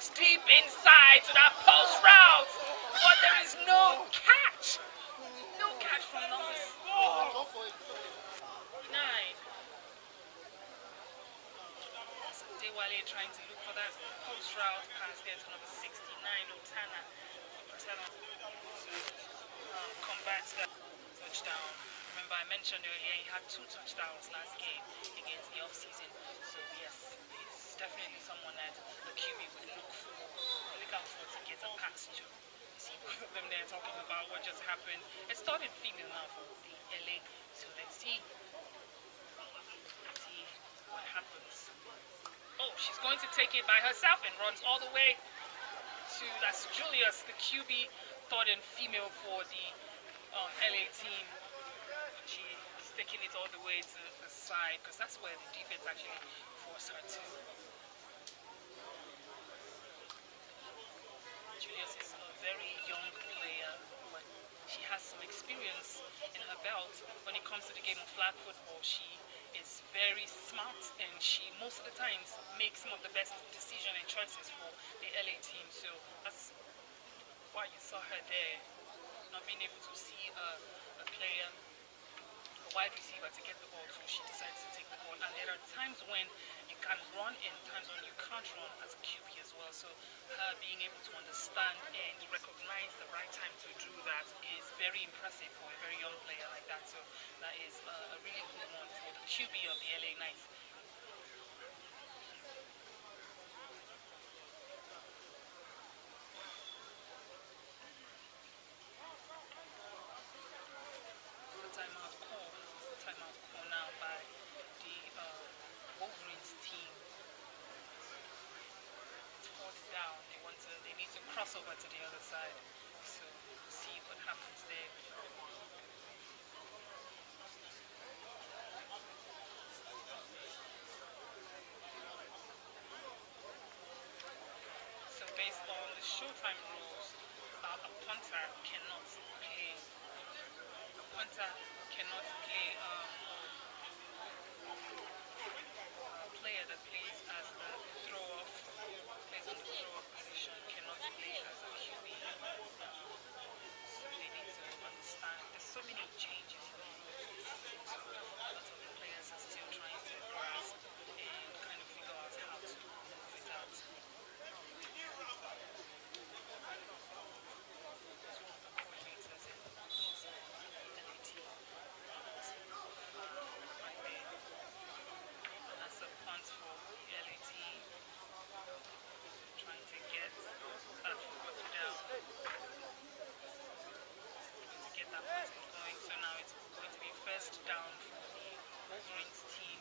looks deep inside to that post route, but there is no catch. No catch from number 9. Dewale trying to look for that post route pass there to number 69, Otana. Come back to that touchdown. Remember, I mentioned earlier he had 2 touchdowns last game against the offseason. So yes, he's definitely someone that the QB would look out for to get a pass to. You see both of them there talking about what just happened. It started female now for the LA. So let's see what happens. Oh, she's going to take it by herself and runs all the way to, that's Julius, the QB, third and female for the LA team. She's taking it all the way to the side because that's where the defense actually forced her to. Julius is a very young player, but she has some experience in her belt when it comes to the game of flag football. She is very smart and she most of the times makes some of the best decisions and choices for the LA team. So that's why you saw her there, not being able to see a player, a wide receiver, to get the ball to. She decides to take the ball. And there are times when you can run and times when you can't run as a QB as well. So her being able to understand and recognize the right time to do that is very impressive for a very young player like that. So that is a really good one for the QB of the LA Knights. Timeout call now by the Wolverines team. It's 4th down. They need to cross over to the other side. So we'll see what happens there. So based on the Showtime rules, a punter cannot play. A punter cannot play. Player that plays as the throw-off, plays on the throw-off position, cannot play as a QB. So they need to understand. There's so many changes in the rules, so a lot of the players are still trying to grasp and kind of figure out how to move it out. Coordinators and also LA team. Right there. That's a punt for the LA team. Trying to get that 4th down. To get that punting going. So now it's going to be 1st down for the Wolverines team.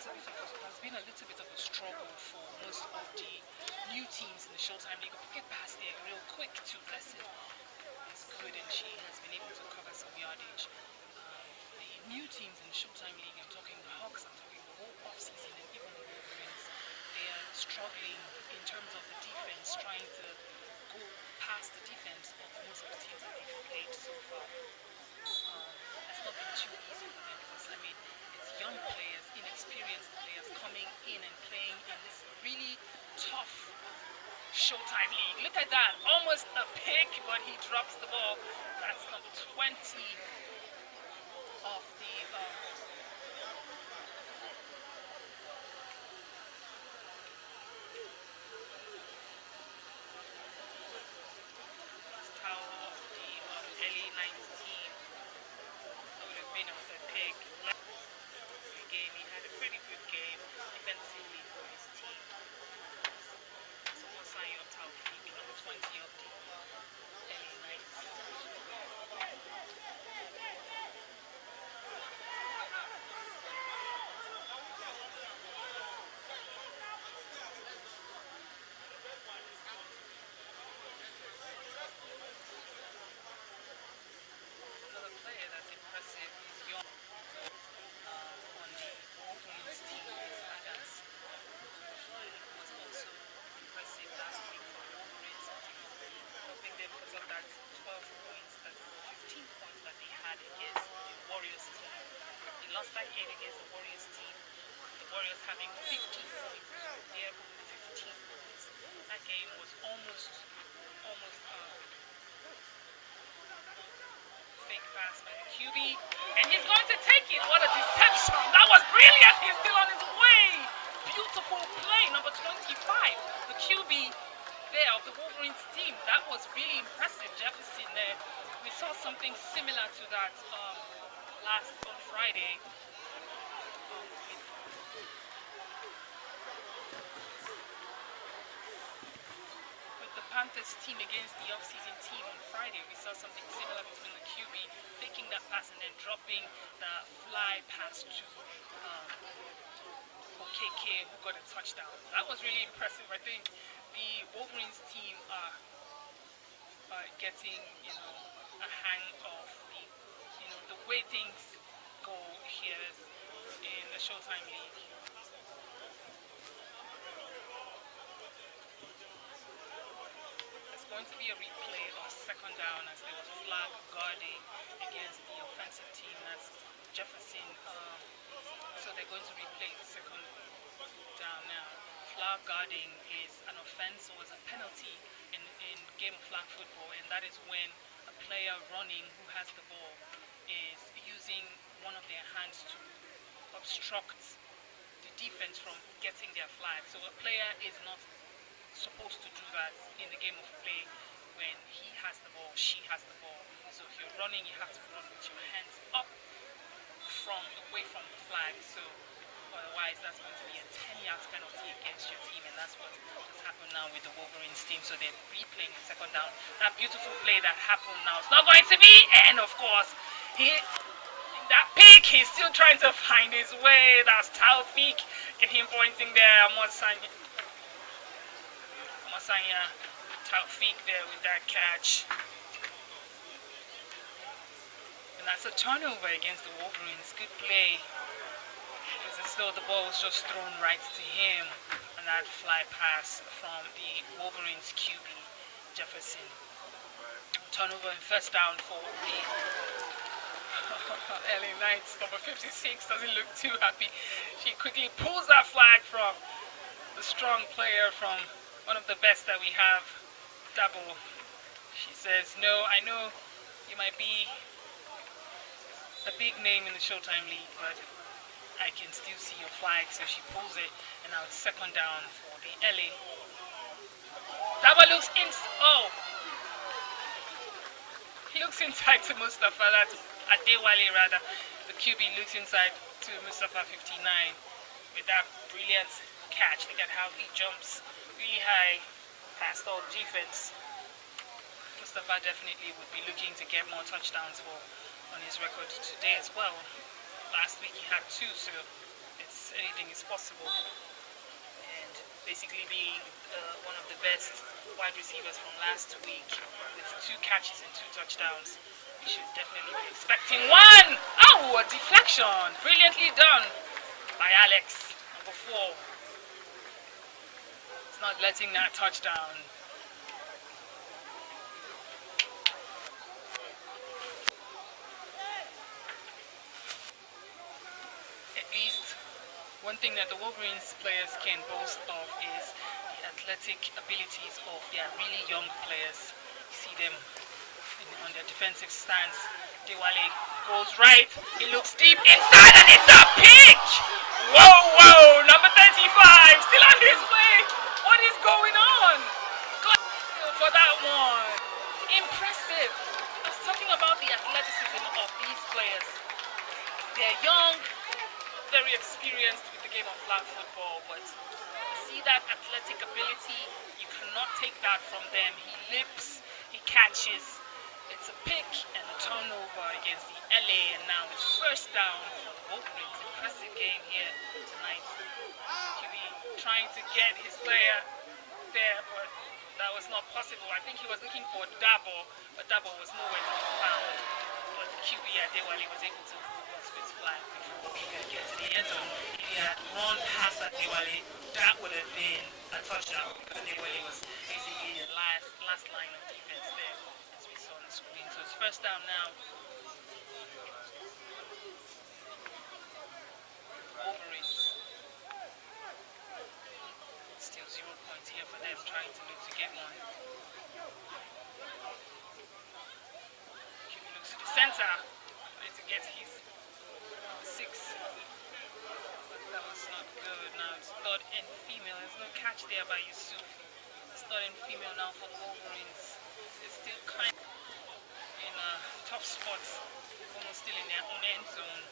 It's been a little bit of a struggle for most of the new teams in the Showtime League. Get past there real quick to Blessed. It's good and she has been able to cover some yardage. The new teams in the Showtime League, I'm talking the Hawks, I'm talking the whole offseason, and even the Wolverines, they are struggling in terms of the defense, trying to go past the defense of most of the teams that they've played so far. It's not been too easy for them because, I mean, it's young players, inexperienced players coming in and playing in this really tough Showtime League. Look at that, almost a pick, but he drops the ball. That's number 20 of the tower of the LA Knights team. That would have been a pick. Game, he had a pretty good game defensively for his team. So what's on your top pick, number 20 of the LA Knights? lost that game against the Warriors team. The Warriors having 50 points, their own 15 points. That game was almost fake pass by the QB, and he's going to take it. What a deception! That was brilliant. He's still on his way. Beautiful play, number 25, the QB there of the Wolverines team. That was really impressive. Jefferson there. We saw something similar to that last on Friday. With the Panthers team against the off-season team on Friday, we saw something similar between the QB taking that pass and then dropping the fly pass to KK, who got a touchdown. That was really impressive. I think the Wolverines team are getting, a hang of the way things go here in the Showtime League. There's going to be a replay of second down as there was flag guarding against the offensive team. That's Jefferson. So they're going to replay the second down now. Flag guarding is an offense or is a penalty in game of flag football, and that is when a player running who has the ball is using one of their hands to obstruct the defense from getting their flag. So a player is not supposed to do that in the game of play when he has the ball, she has the ball. So if you're running, you have to run with your hands up away from the flag. So otherwise, that's going to be a 10-yard penalty against your team, and that's what has happened now with the Wolverines team. So they're replaying the second down. That beautiful play that happened now is not going to be, and of course, that pick, he's still trying to find his way. That's Taufik, get him pointing there. Mosanya Taufik there with that catch. And that's a turnover against the Wolverines. Good play. It was as though the ball was just thrown right to him. And that fly pass from the Wolverines QB, Jefferson. Turnover and first down for the LA Knights. Number 56 doesn't look too happy. She quickly pulls that flag from the strong player, from one of the best that we have, Double. She says, no, I know you might be a big name in the Showtime League, but I can still see your flag. So she pulls it, and now it's second down for the LA. Double looks he looks inside to Mustafa, that's Adewale rather. The QB looks inside to Mustafa 59 with that brilliant catch. Look at how he jumps really high past all defense. Mustafa definitely would be looking to get more touchdowns on his record today as well. Last week he had 2, so anything is possible. And basically being one of the best wide receivers from last week with 2 catches and 2 touchdowns, we should definitely be expecting one. Oh, a deflection, brilliantly done by Alex, number 4. It's not letting that touchdown. At least one thing that the Wolverines players can boast of is the athletic abilities of their really young players. You see them on their defensive stance. Dewale goes right, he looks deep inside, and it's a pick! Whoa, number 35, still on his way. What is going on? Good for that one. Impressive. I was talking about the athleticism of these players. They're young, very experienced with the game of flag football, but see that athletic ability, you cannot take that from them. He leaps, he catches. It's a pick and a turnover against the LA, and now it's first down for the Wolverines. Impressive game here tonight. QB trying to get his player there, but that was not possible. I think he was looking for Dabo, but Dabo was nowhere to be found. But the QB Adewale was able to pull his flag before he could get to the end zone. If he had run past Adewale, that would have been a touchdown, because Adewale was basically the last line of defense there, as we saw on the screen. So it's first down now. 0 points here for them, trying to look to get one. QB looks to the center, trying to get his 6. That was not good. Now it's third and female. There's no catch there by Yusuf. It's third and female now for the Wolverines. It's still kind of in a tough spot, almost still in their own end zone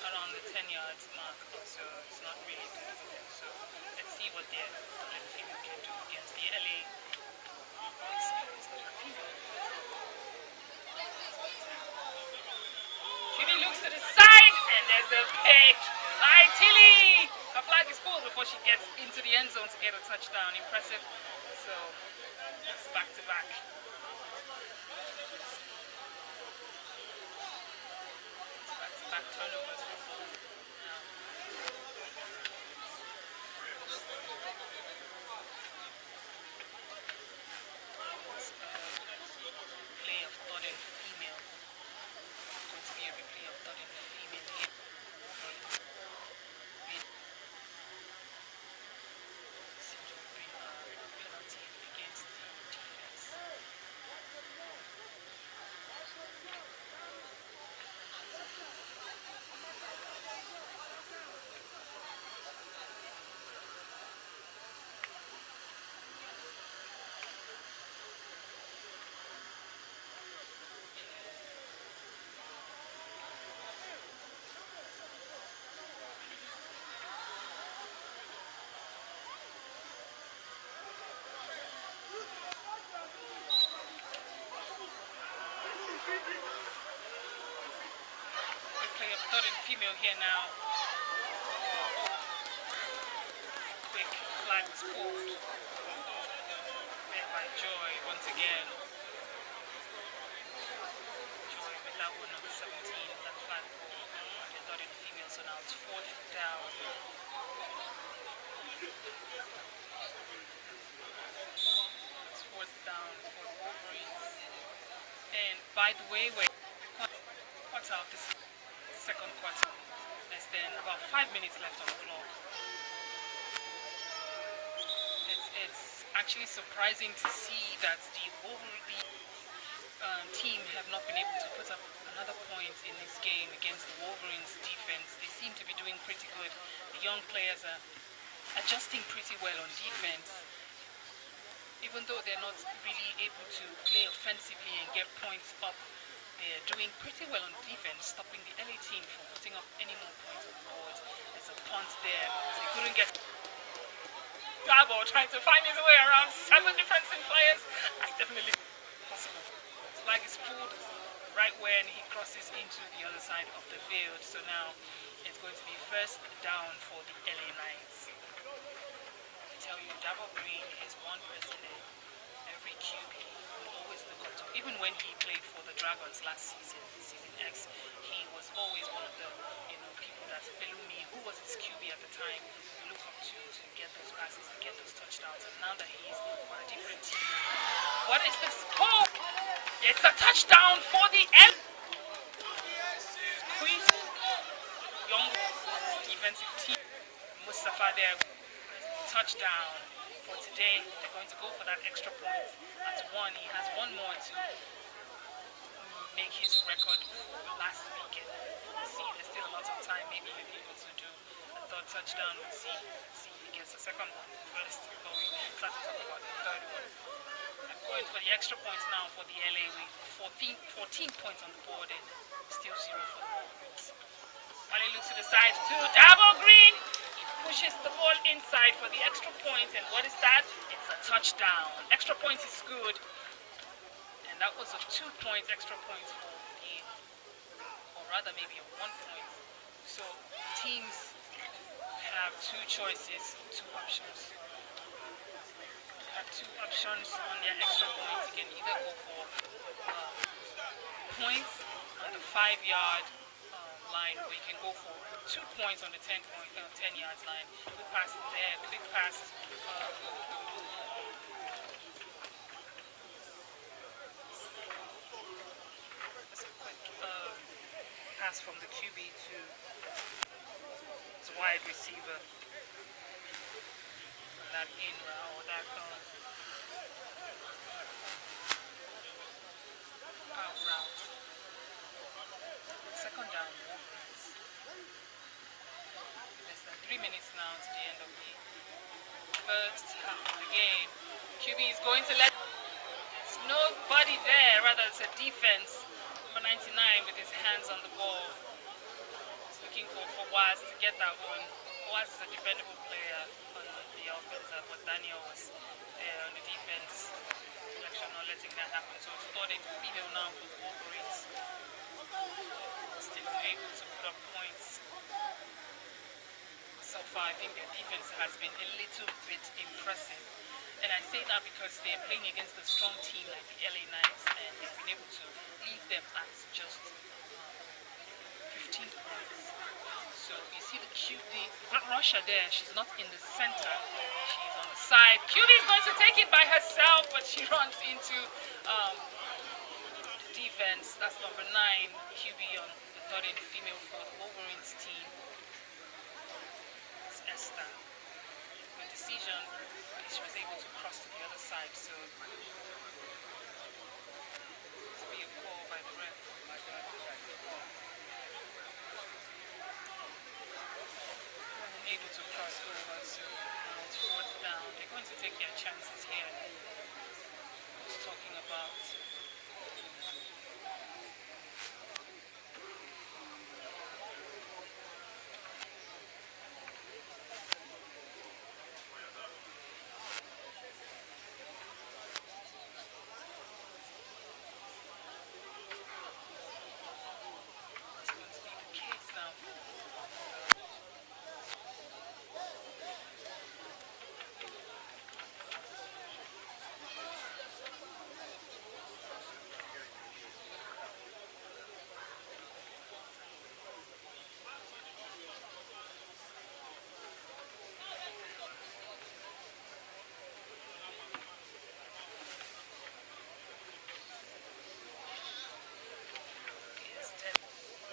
around the 10 yards mark. So it's not really good for them. So let's see what their third and female can do against the LA. QB looks to the side, and there's a pick by Tilly. A flag is pulled before she gets into the end zone to get a touchdown. Impressive. So it's back to back. It's back to back turnovers for both. Play of third and female. Going to be a replay of third and female here. Seems to bring a penalty against the defense. Play of third and female here now. Quick flag is pulled. There by Joy once again. Joy with that one, number 17, that flag pulled. The third and female, so now it's fourth down. It's fourth down for the Wolverines. And by the way, we're quarter of this second quarter. Less than about 5 minutes left on the clock. It's actually surprising to see that the Wolverine team have not been able to put up another point in this game against the Wolverines defense. They seem to be doing pretty good. The young players are adjusting pretty well on defense. Even though they're not really able to play offensively and get points up, they're doing pretty well on defense, stopping the LA team from putting up any more points on the board. There's a punt there because they couldn't get Gabo trying to find his way around 7 defensive players. That's definitely possible. His flag is pulled right when he crosses into the other side of the field. So now it's going to be first down for the LA Knights. I tell you, Dabo Green is one person that every QB will always look up to. Even when he played for the Dragons last season, season X, he was always one of the people that Belumi, who was his QB at the time, look up to get those passes, to get those touchdowns. And now that he's on a different team, what is this? Oh, it's a touchdown for the L. Queen, young defensive team, Mustafa there, touchdown for today. They're going to go for that extra point at 1. He has one more to make his record for last weekend. See, there's still a lot of time. Maybe he'll be able to do a third touchdown. We'll see if he gets a second one first. But we start to talk about the third one. I'm going for the extra points now for the LA with 14 points on the board and still 0 for the Wolverines. Wale looks to the side to Dabo Green. He pushes the ball inside for the extra point, and what is that? It's a touchdown. Extra points is good. And that was a 2 points, extra points for the, or rather maybe a 1 point. So teams have 2 choices, 2 options. Have 2 options on their extra points. You can either go for points on the 5-yard line, or you can go for 2 points on the 10 yards line. Quick pass there, quick pass. That's a quick pass from the QB to his wide receiver. that in route or that out route. Second down, Wolverines. Less than 3 minutes now to the end of the first half of the game. QB is going to let. There's nobody there, rather it's a defense. Number 99 with his hands on the ball. He's looking for Waz to get that one. Waz is a dependable player on the offense, but Daniel was there on the defense. Actually not letting that happen, so it's third and female now for the Wolverines. Still able to put up points. So far, I think their defense has been a little bit impressive. And I say that because they're playing against a strong team like the LA Knights, and they've been able to leave them at just 15 points. So you see the Russia there, she's not in the center, she's on the side. QB is going to take it by herself, but she runs into the defense. That's number 9, QB on the third and female for the Wolverines team. It's Esther. The decision, she was able to cross to the other side, so it's be a call by the ref. Able to cross over, so now it's fourth down. They're going to take their chances here. I was talking about it's going to be the case now.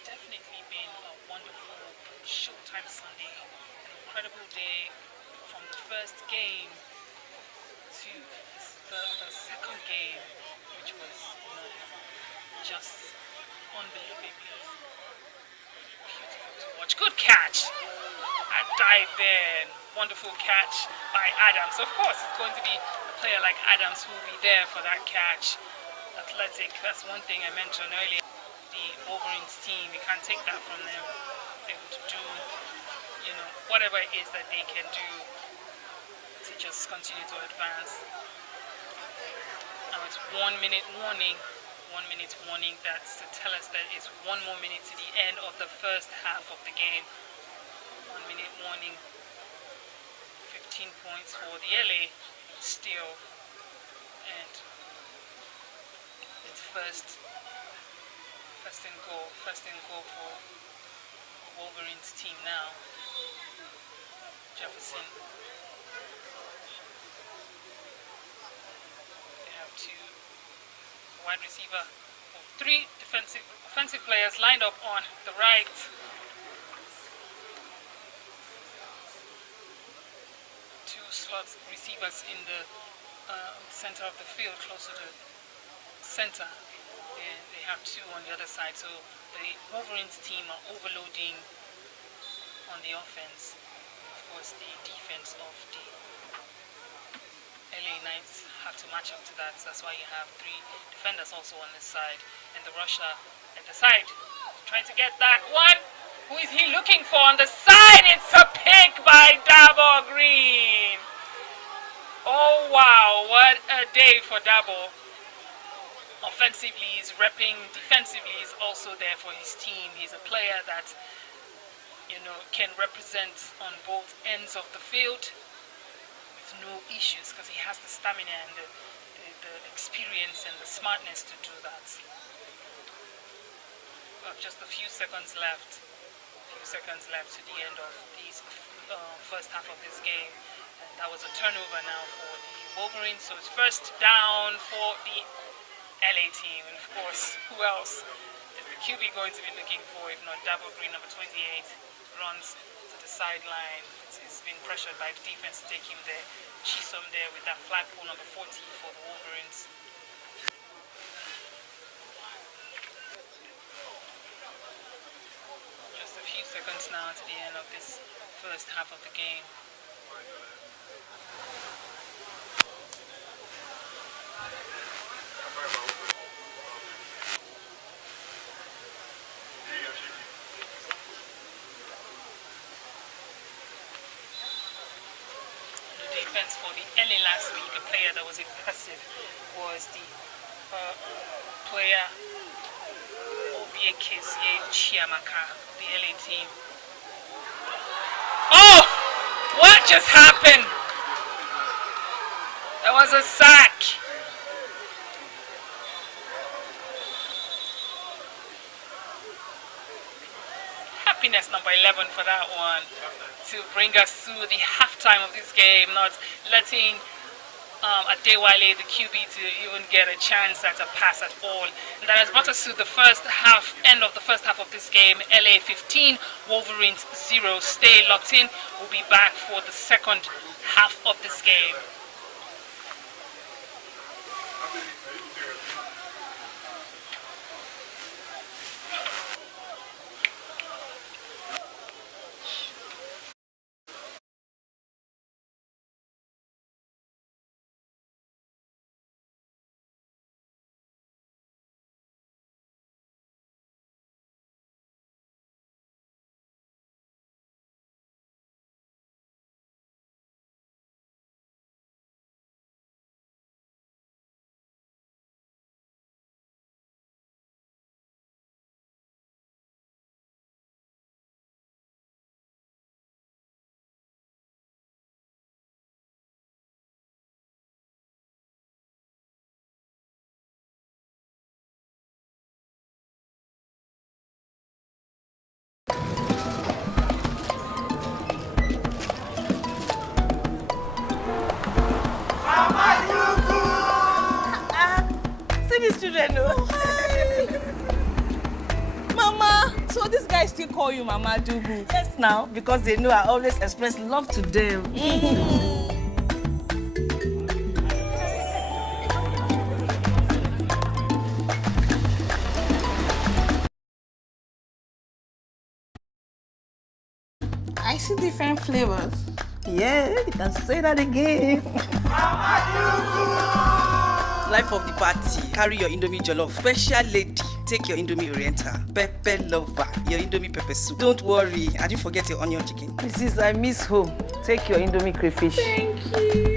Definitely been a wonderful Showtime Sunday, an incredible day from the first game to the second game, which was just unbelievably beautiful to watch. Good catch! A dive there, wonderful catch by Adams. Of course, it's going to be a player like Adams who will be there for that catch. Athletic, that's one thing I mentioned earlier. The Wolverines team, you can't take that from them. They're able to do, whatever it is that they can do to just continue to advance. Now it's 1 minute warning. 1 minute warning. That's to tell us that it's 1 more minute to the end of the first half of the game. 1 minute warning. 15 points for the LA still, and it's first and goal for the Wolverines team now. Jefferson. They have 2 wide receiver, 3 offensive players lined up on the right. 2 slot receivers in the center of the field, closer to center. And they have 2 on the other side, so the Wolverines team are overloading on the offense. Of course, the defense of the LA Knights have to match up to that, so that's why you have 3 defenders also on this side, and the rusher at the side trying to get that one. Who is he looking for on the side? It's a pick by Dabo Green. Oh wow, what a day for Dabo. Offensively he's repping, defensively he's also there for his team. He's a player that can represent on both ends of the field with no issues, because he has the stamina and the experience and the smartness to do that. Just a few seconds left to the end of this first half of this game, and that was a turnover now for the Wolverines, so it's first down for the LA team. And of course, who else is the QB going to be looking for if not Dabo Green, number 28, runs to the the sideline. He's been pressured by the defense to take him there. Chisom there with that flagpole number 40 for the Wolverines. Just a few seconds now to the end of this first half of the game. Defense for the LA last week, a player that was impressive was the player Obiekezie Chiamaka of the LA team. Oh! What just happened? That was a sack. Happiness number 11 for that one, to bring us through the halftime of this game, not letting Adewale, the QB, to even get a chance at a pass at all. And that has brought us to the first half, end of the first half of this game. LA 15, Wolverines 0. Stay locked in. We'll be back for the second half of this game. These children know. Oh, hi. Mama, so these guys still call you Mama Dugu? Yes, now, because they know I always express love to them. I see different flavors. Yeah, you can say that again. Life of the party. Carry your Indomie jollof. Special lady. Take your Indomie Oriental. Pepper lover. Your Indomie pepper soup. Don't worry. I didn't forget your onion chicken. Mrs. I miss home. Take your Indomie crayfish. Thank you.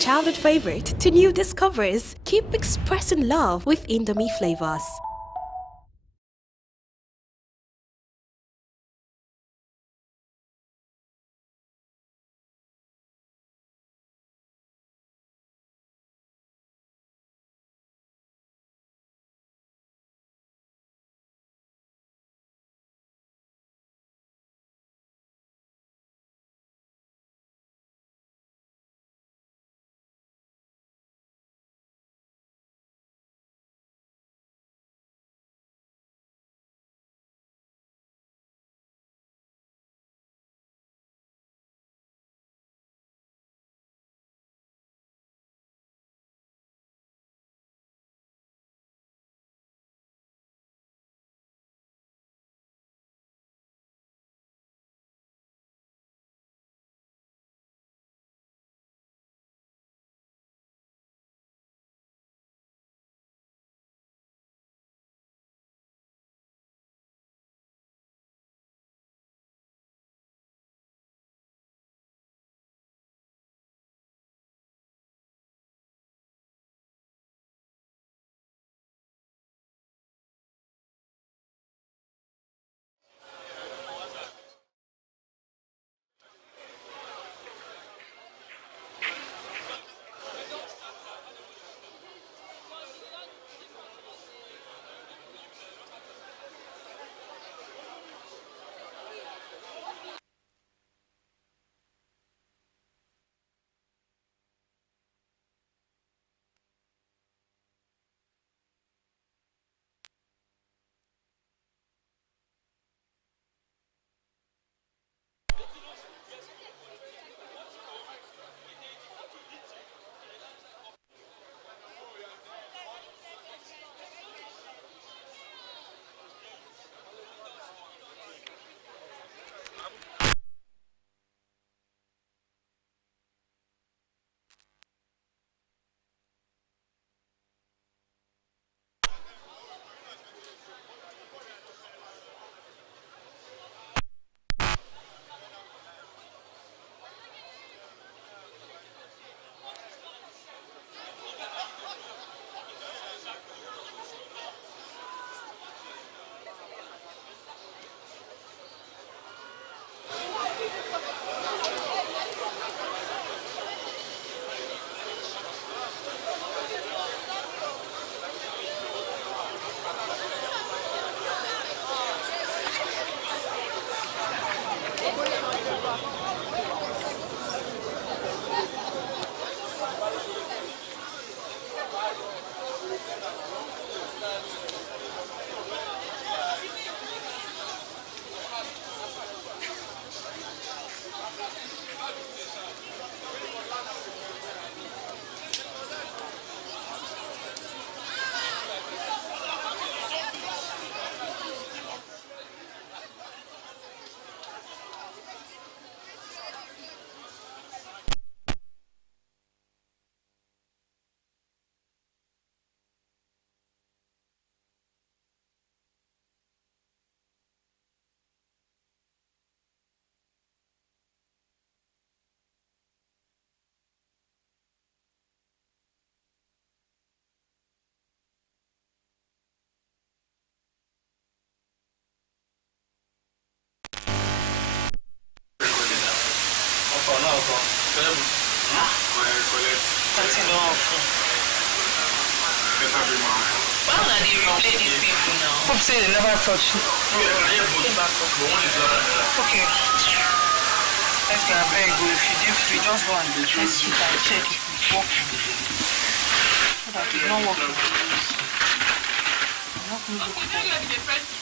Childhood favorite to new discoveries, keep expressing love with Indomie flavors. Why would they replay these people now? Hope say they never touch. Okay. Let's go beg you. If you do free, just go and let's see if I check if it's working. So that it's not working. I'm not going to look for it.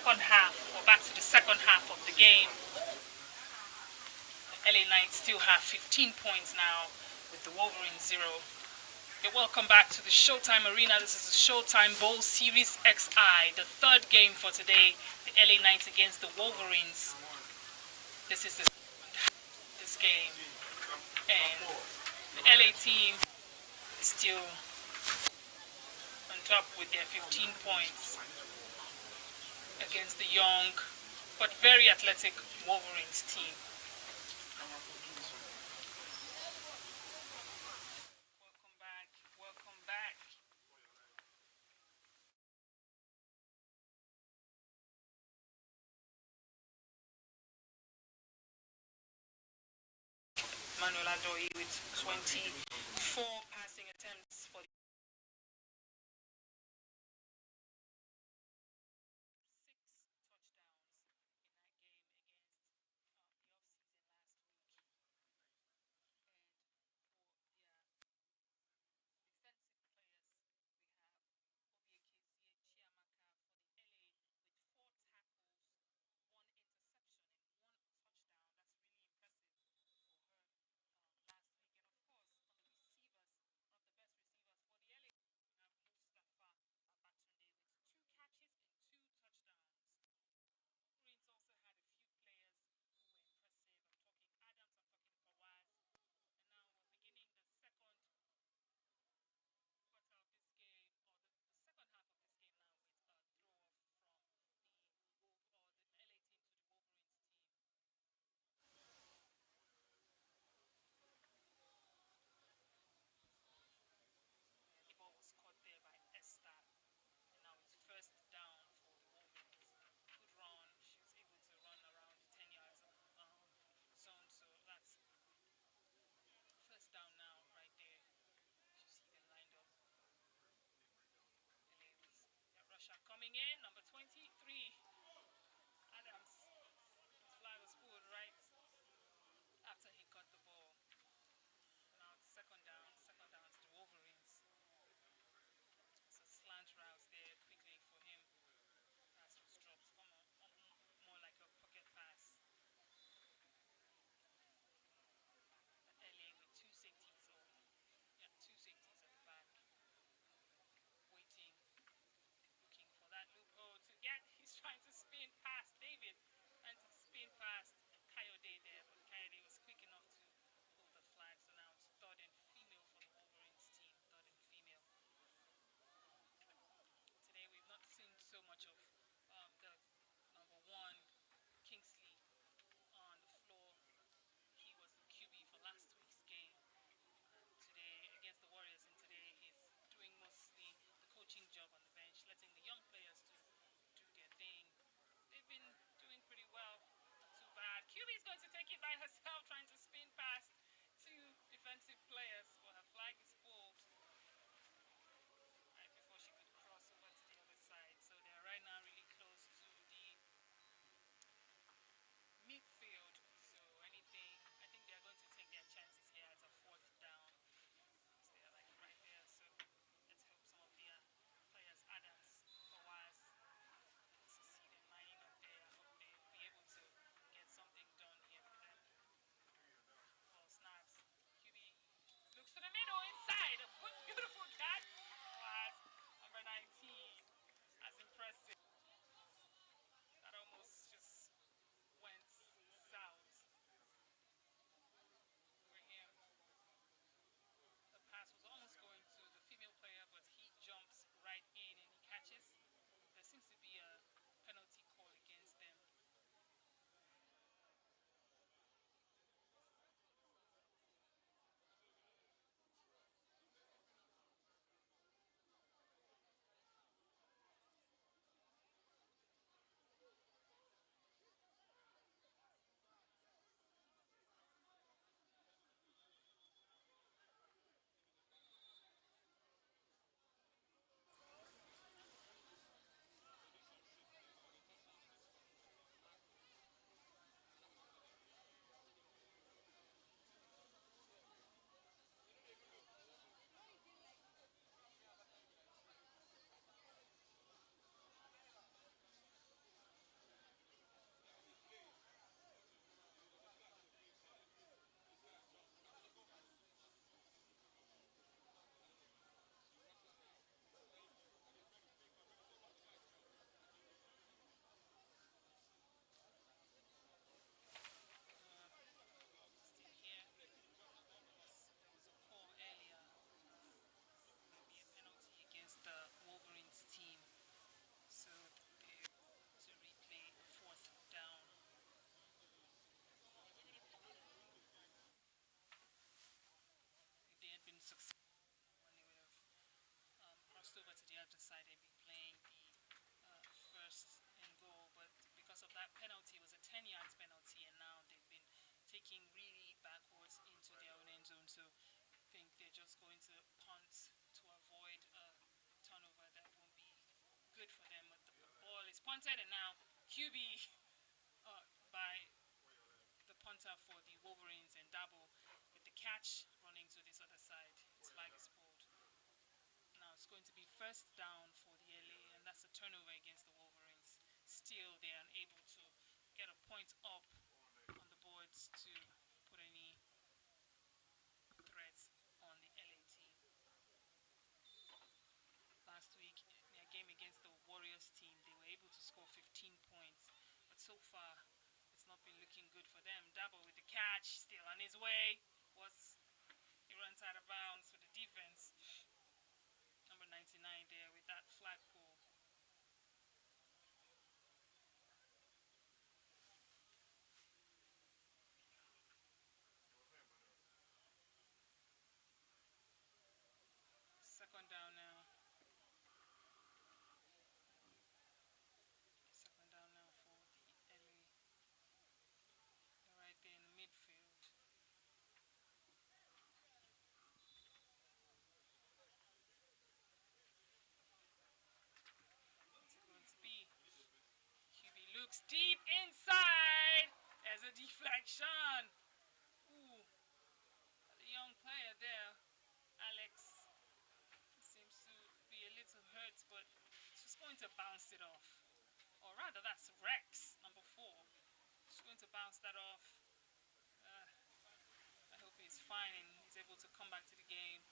second half, or back to the second half of the game. The LA Knights still have 15 points now with the Wolverines 0. Okay, welcome back to the Showtime Arena. This is the Showtime Bowl Series XI, the third game for today. The LA Knights against the Wolverines. This is this game, and the LA team is still on top with their 15 points against the young but very athletic Wolverines team. Welcome back. Manuel Adoyi with 24 passing attempts for the 6 touchdowns coming in, number 23, Adams. His flag was pulled right after he caught the ball. Now it's second down to the Wolverines. So slant routes there quickly for him. Pass was dropped, more like a pocket pass. LA with two safeties at the back, waiting, looking for that loophole QB by the punter for the Wolverines, and Dabo with the catch running to this other side. His flag is pulled. Now it's going to be first down for the LA, and that's a turnover against the Wolverines. Still, they are unable to get a point up on the boards to put any threats on the LA team. Last week, in their game against the Warriors team, they were able to score 15 points, but so far it's not been looking good for them. Dabo with the catch, still on his way. He runs out of bounds for the defense. Number 99 there with that flag pull. Second down now. Second down now for the LA. They're right there in the midfield. What's it going to be? QB looks deep inside. There's a deflection. Ooh, the young player there, Alex, seems to be a little hurt, but she's going to bounce it off. Or rather, that's Rex, number 4. She's going to bounce that off. I hope he's fine and he's able to come back to the game.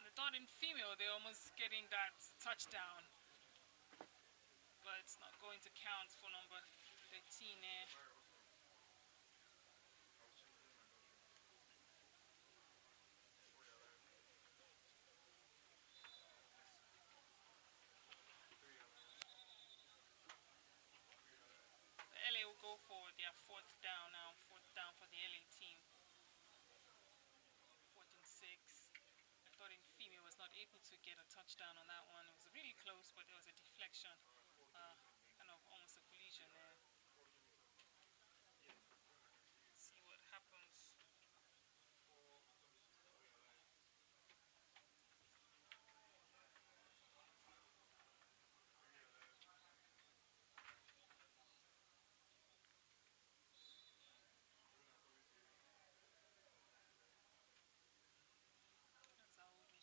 I thought in female they're almost getting that touchdown, but it's not going to count for number 13 there. The LA will go for their fourth down now, fourth down for the LA team. 4th and 6. I thought in female was not able to get a touchdown on that one. It was really close, but there was a deflection, kind of almost a collision there. Let's see what happens.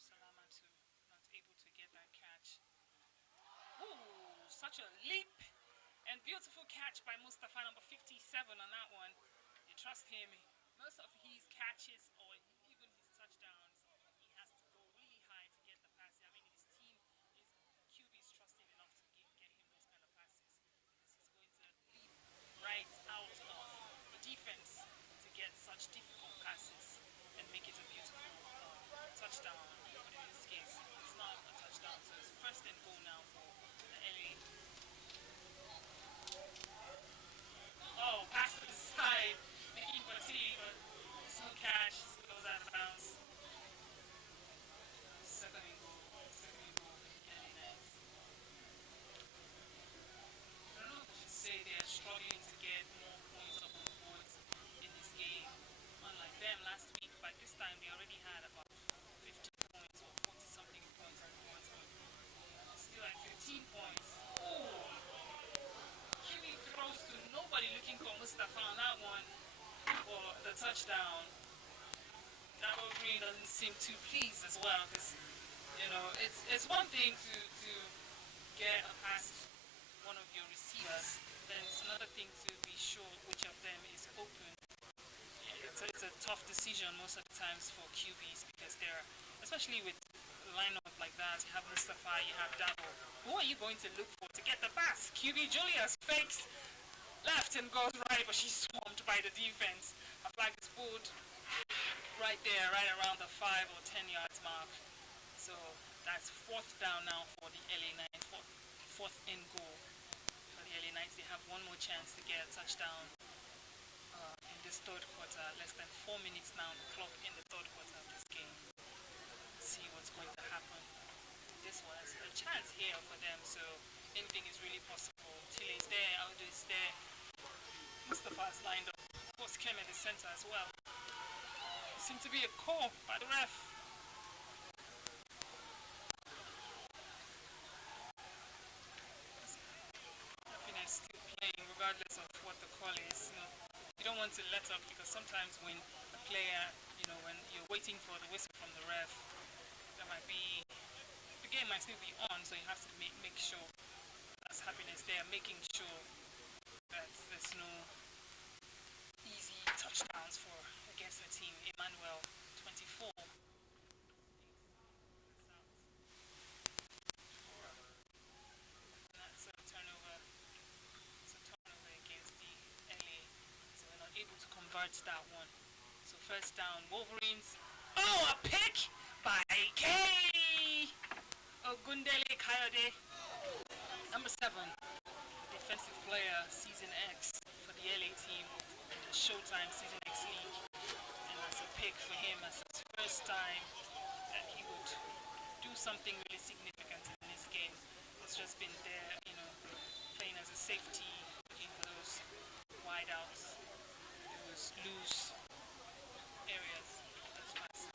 Salamatu not able to get that catch. Ooh, such a leap and beautiful catch by Mustafa, number 57 on that one. You trust him. Most of his catches or even his touchdowns, he has to go really high to get the pass. I mean, his team, his QBs trust him enough to get him those kind of passes, because he's going to leap right out of the defense to get such difficult passes and make it a beautiful touchdown. But in this case, it's not a touchdown, so it's first and goal now for the LA. Oh, pass to the side, making for T, but no catch, goes out of bounds. Second and goal for the LA Knights. I don't know if I should say they are struggling to get more points up on the boards in this game. Unlike them last week, by this time they already had about 15 points or 40 something points on the boards, but still at 15 points. Oh, QB throws to nobody, looking for Mustafa on that one for the touchdown. Dabo Green doesn't seem too pleased as well, because you know it's one thing to get past one of your receivers, then it's another thing to be sure which of them is open. It's a tough decision most of the times for QBs, because they're, especially with a lineup like that, you have Mustafa, you have Dabo. Who are you going to look for to get the pass? QB Julius fakes left and goes right, but she's swamped by the defense. Her flag is pulled right there, right around the 5 or 10 yards mark. So that's fourth down now for the LA Knights, fourth in goal for the LA Knights. They have one more chance to get a touchdown in this third quarter. Less than 4 minutes now on the clock in the third so anything is really possible. Tile is there, Aldo is there, Mustafa is lined up. Of course, Kem in the center as well. There seemed to be a call by the ref. Happiness still playing regardless of what the call is. You don't want to let up, because sometimes when a player, when you're waiting for the whistle from the ref, there might be, the game might still be on, so you have to make sure that's Happiness there, making sure that there's no easy touchdowns for against the team. Emmanuel, 24. And that's a turnover. It's a turnover against the LA. So we're not able to convert that one. So first down, Wolverines. Oh, a pick by K. Ogundele Kayode. Number 7. Defensive player, Season X for the LA team in the Showtime Season X League. And that's a pick for him as his first time that he would do something really significant in this game. It's just been there, playing as a safety, looking for those wide outs, those loose areas, those passes.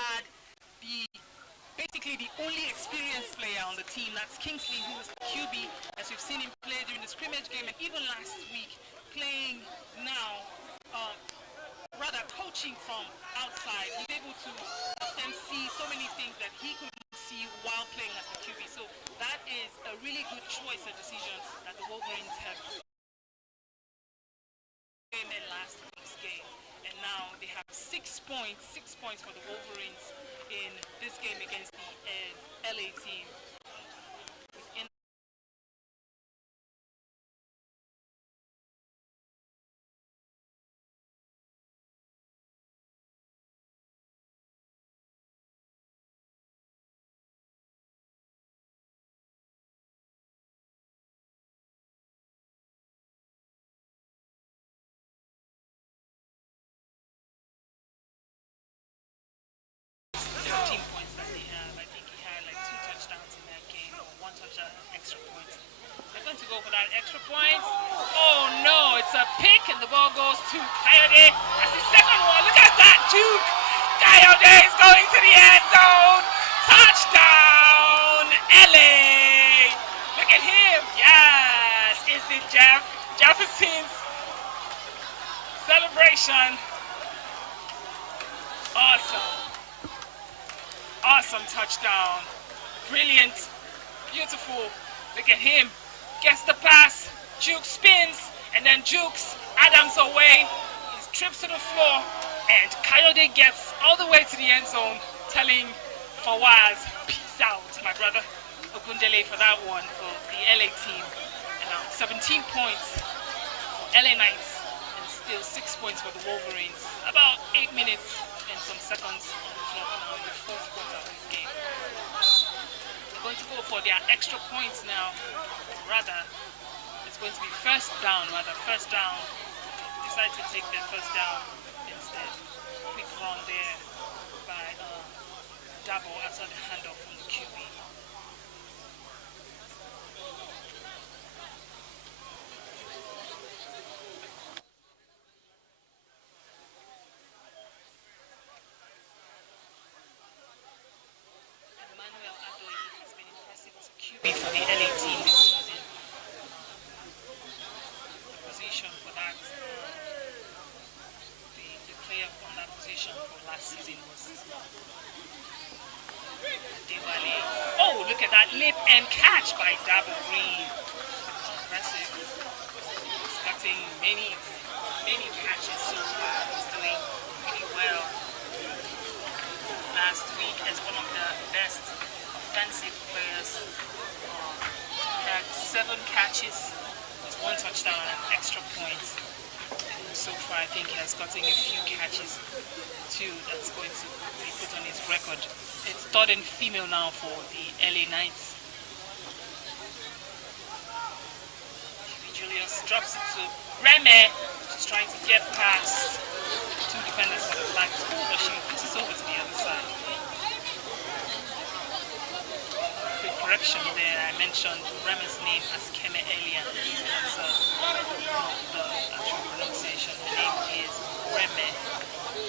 had basically the only experienced player on the team. That's Kingsley, who is the QB, as we've seen him play during the scrimmage game and even last week, playing now, rather coaching from outside. He's able to help them see so many things that he could see while playing as the QB. So that is a really good choice and decision that the Wolverines have made in last week's game. And now they have 6 points for the Wolverines in this game against the LA team. In points that they have, I think he had like 2 touchdowns in that game, or 1 touchdown, extra points. They're going to go for that extra point. Oh no, it's a pick and the ball goes to Coyote. That's his second one. Look at that juke. Coyote is going to the end zone. Touchdown, LA. Look at him. Yes, it's the Jefferson's celebration. Awesome touchdown. Brilliant. Beautiful. Look at him. Gets the pass. Juke spins. And then jukes Adams away. He trips to the floor. And Coyote gets all the way to the end zone, telling Fawaz, peace out, my brother. Ogundele for that one for the LA team. And now 17 points for LA Knights. And still 6 points for the Wolverines. About 8 minutes and some seconds on the clock now in the 4th quarter of this game. They're going to go for their extra points now. Rather, it's going to be first down. Decide to take their first down instead. Quick run there by Dabo after the handoff from the QB. For the LA team this season. The position for that, the player on that position for last season was Dewale. Oh, look at that lip and catch by Dabo Green. Impressive. He's cutting many catches so far. He's doing pretty well. Last week as one of the best offensive players. Had 7 catches, with 1 touchdown and extra points. And so far, I think he has gotten a few catches too. That's going to be put on his record. It's 3rd and female now for the LA Knights. Julius drops it to Reme. She's trying to get past 2 defenders for the flag, but she puts it over to the other side. Correction there, I mentioned Reme's name as Keme earlier. That's not the actual pronunciation. Her name is Reme.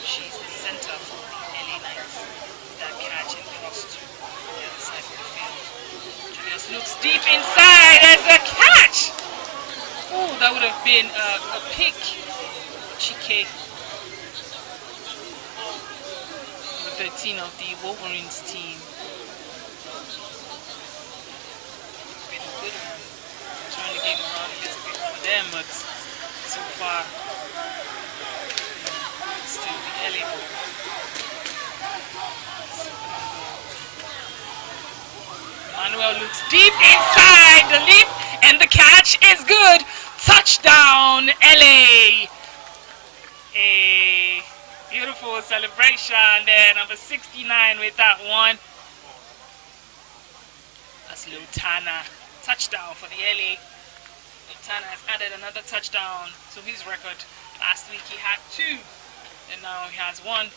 She's the center for the LA Knights. That catch and cross to the other side of the field. Julius looks deep inside. There's a catch! Oh, that would have been a pick. Chike. Number 13 of the Wolverines team. Trying to game around a little bit for them, but so far still the LA ball. Manuel looks deep inside. The leap and the catch is good. Touchdown, LA. A beautiful celebration there. Number 69 with that one. That's Lutana. Touchdown for the LA. Lutana has added another touchdown to his record. Last week he had 2, and now he has 1.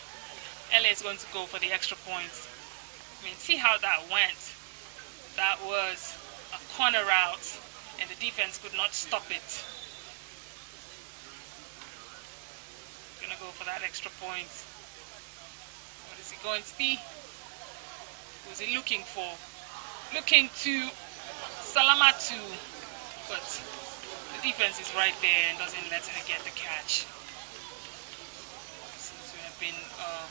LA is going to go for the extra points. I mean, see how that went. That was a corner route, and the defense could not stop it. Gonna go for that extra point. What is he going to be? Was he looking for? Looking to Salamatu, but the defense is right there and doesn't let her get the catch. Seems to have been a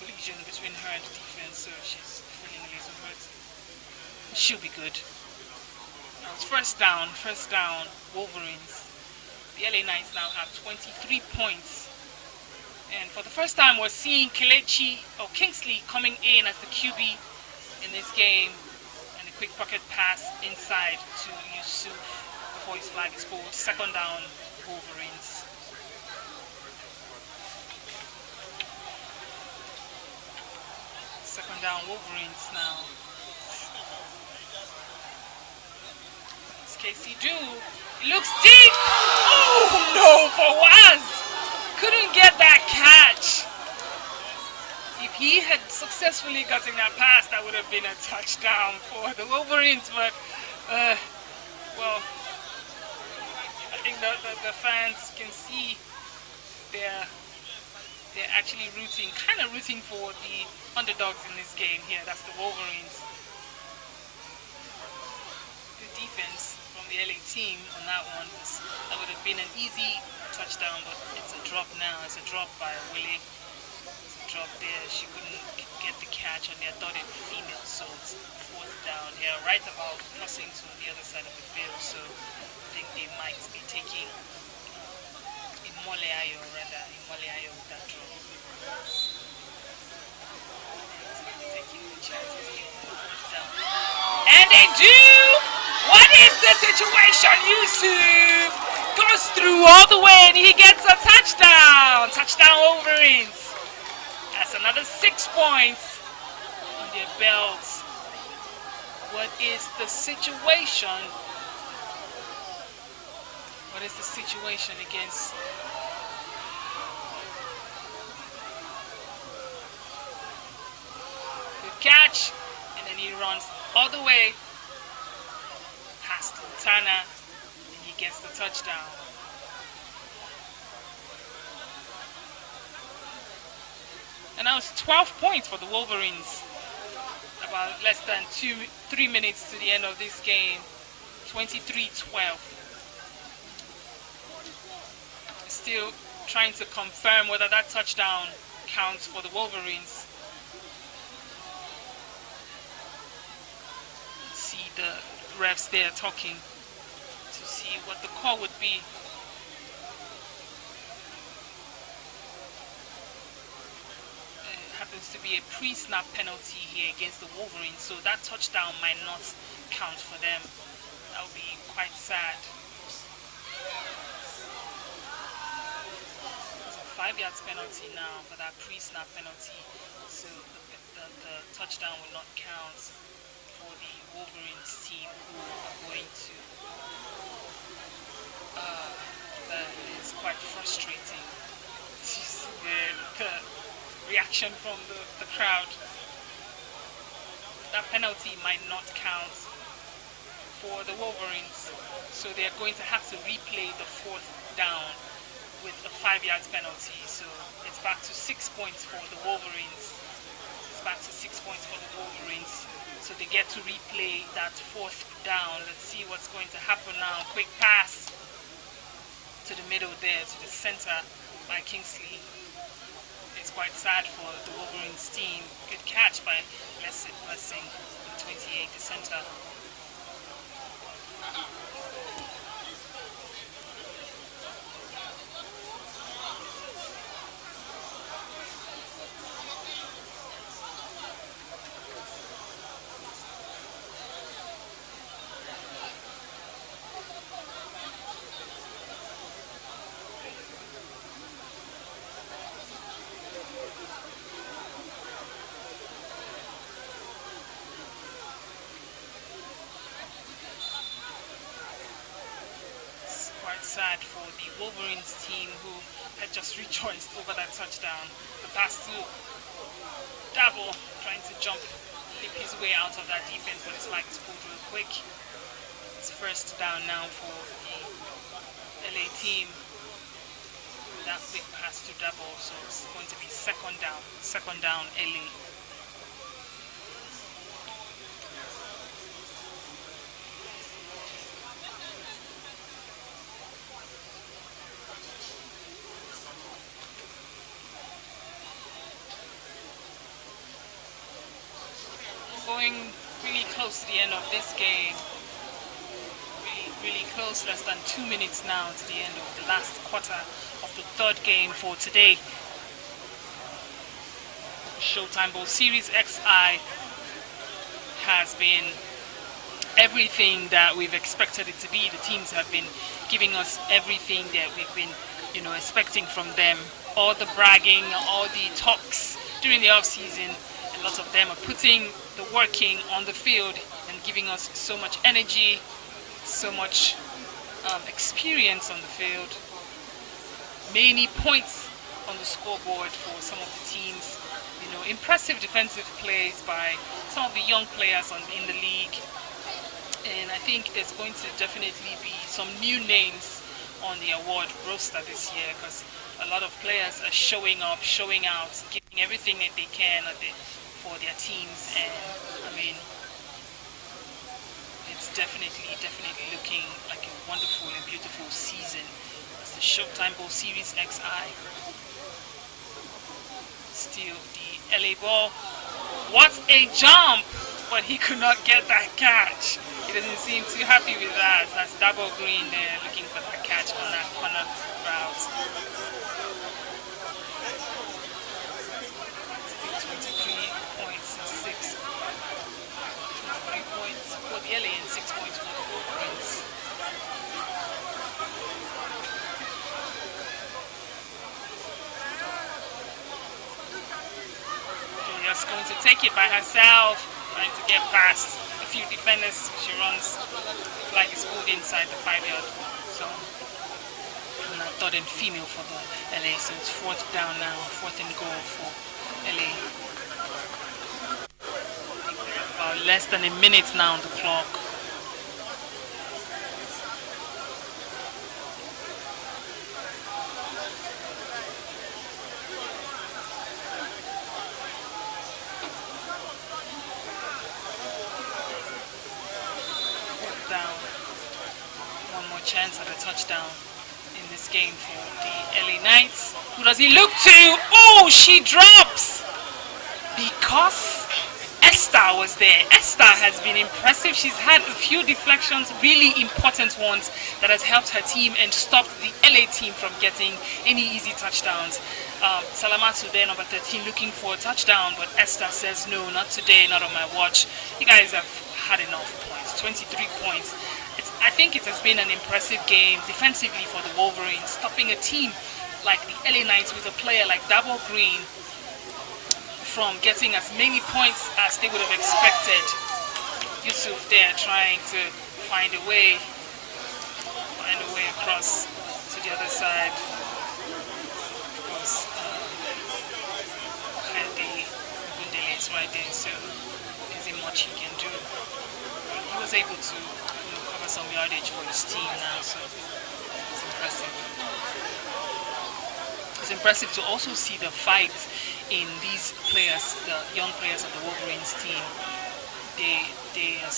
collision between her and the defense, so she's feeling a little hurt. She'll be good. Now it's first down, Wolverines. The LA Knights now have 23 points. And for the first time, we're seeing Kingsley coming in as the QB in this game. And a quick pocket pass inside to Yusuf before his flag is pulled. Second down, Wolverines. Second down, Wolverines now. It's Casey Dew. It looks deep. Oh no, for Waz. Couldn't get that catch. If he had successfully gotten that pass, that would have been a touchdown for the Wolverines. But, well, I think the fans can see they're actually kind of rooting for the underdogs in this game here. That's the Wolverines. Good defense from the LA team on that one. That would have been an easy touchdown, but it's a drop now. It's a drop by Willie. It's a drop there. She couldn't get the catch on their dotted female, so it's fourth down here, right about crossing to the other side of the field. So I think they might be taking Imoleayo with that drop. Taking the chances here. Fourth down. And they do! What is the situation? Yusuf goes through all the way and he gets a touchdown. Touchdown Wolverines. That's another 6 points on their belts. What is the situation? What is the situation against good catch? And then he runs all the way past Lutana. Gets the touchdown. And now it's 12 points for the Wolverines. About less than 3 minutes to the end of this game. 23-12. Still trying to confirm whether that touchdown counts for the Wolverines. See the refs there talking to see what the call would be. It happens to be a pre-snap penalty here against the Wolverines, so that touchdown might not count for them. That would be quite sad. There's a 5 yards penalty now for that pre-snap penalty, so the touchdown will not count for the Wolverines team who are going to. That is quite frustrating to see the reaction from the crowd. That penalty might not count for the Wolverines, so they're going to have to replay the fourth down with a 5 yards penalty. So it's back to 6 points for the Wolverines. It's back to 6 points for the Wolverines. So they get to replay that fourth down. Let's see what's going to happen now. Quick pass to the middle there, to the center by Kingsley. It's quite sad for the Wolverines team. Good catch by Blessing, the 28, the center. Sad for the Wolverines team who had just rejoiced over that touchdown. The pass to Dabo, trying to leap his way out of that defense, but his flag is pulled real quick. It's first down now for the LA team. That quick pass to double, so it's going to be second down LA. Going really close to the end of this game. Really close, less than 2 minutes now to the end of the last quarter of the third game for today. Showtime Bowl Series XI has been everything that we've expected it to be. The teams have been giving us everything that we've been, expecting from them. All the bragging, all the talks during the off-season, a lot of them are putting the working on the field and giving us so much energy, so much experience on the field. Many points on the scoreboard for some of the teams. Impressive defensive plays by some of the young players in the league. And I think there's going to definitely be some new names on the award roster this year, because a lot of players are showing up, showing out, giving everything that they can for their teams. And I mean, it's definitely looking like a wonderful and beautiful season. It's the Showtime Bowl Series XI. Still the LA ball. What a jump! But he could not get that catch. He doesn't seem too happy with that. That's double green there, looking for that catch on that corner route. Still 23 points and 6. 23 points for the LA and 6 points for the Wolverines. Julia's going to take it by herself, trying to get past a few defenders. She runs. Flag is pulled inside the 5-yard zone. And a third and female for the LA, so it's fourth down now, fourth and goal for LA. About less than a minute now on the clock. Chance at a touchdown in this game for the LA Knights. Who does he look to? Oh, she drops because Esther was there. Esther has been impressive. She's had a few deflections, really important ones, that has helped her team and stopped the LA team from getting any easy touchdowns. Salamatu there, number 13, looking for a touchdown, but Esther says no, not today, not on my watch. You guys have had enough points, 23 points. I think it has been an impressive game defensively for the Wolverines, stopping a team like the LA Knights with a player like Double Green from getting as many points as they would have expected. Yusuf there trying to find a way across to the other side. Of course, Gundele is right there, so there isn't much he can do. But he was able to cover some yardage for his team now, so it's impressive. It's impressive to also see the fight in these players, the young players of the Wolverines team. They are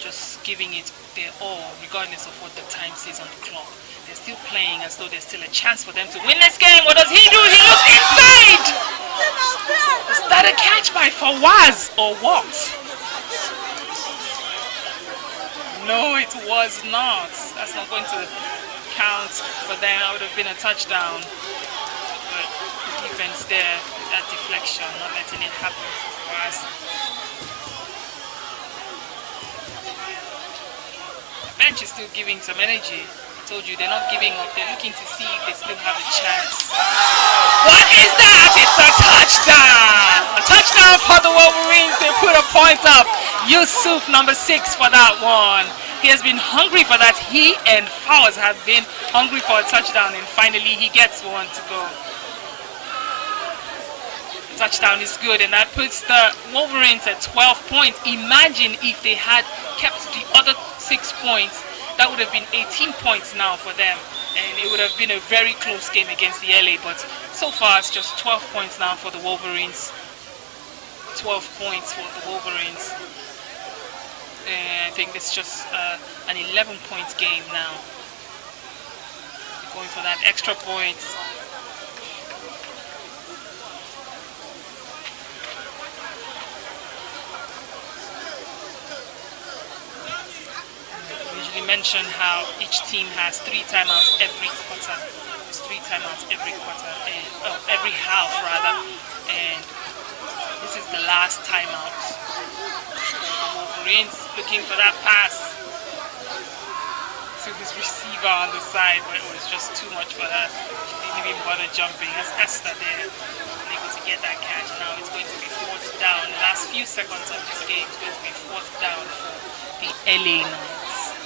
just giving it their all, regardless of what the time says on the clock. They're still playing as though there's still a chance for them to win this game. What does he do? He looks inside! Is that a catch by Fawaz or what? No, it was not. That's not going to count for them. That would have been a touchdown. But the defense there, that deflection, not letting it happen for us. The bench is still giving some energy. I told you, they're not giving up. They're looking to see if they still have a chance. What is that? It's a touchdown! A touchdown for the Wolverines. They put a point up. Yusuf, number 6 for that one. He has been hungry for that. He and Fowers have been hungry for a touchdown, and finally he gets one to go. The touchdown is good, and that puts the Wolverines at 12 points. Imagine if they had kept the other 6 points. That would have been 18 points now for them. and it would have been a very close game against the LA, but so far it's just 12 points now for the Wolverines. 12 points for the Wolverines. And I think it's just an 11-point game now. Going for that extra point. We mentioned how each team has 3 timeouts every quarter. It's 3 timeouts every quarter, and every half rather. And this is the last timeout. Wolverines looking for that pass to his receiver on the side, but it was just too much for her. She didn't even bother jumping. That's Esther there, unable to get that catch. Now it's going to be 4th down. The last few seconds of this game is going to be 4th down for the LA Knights.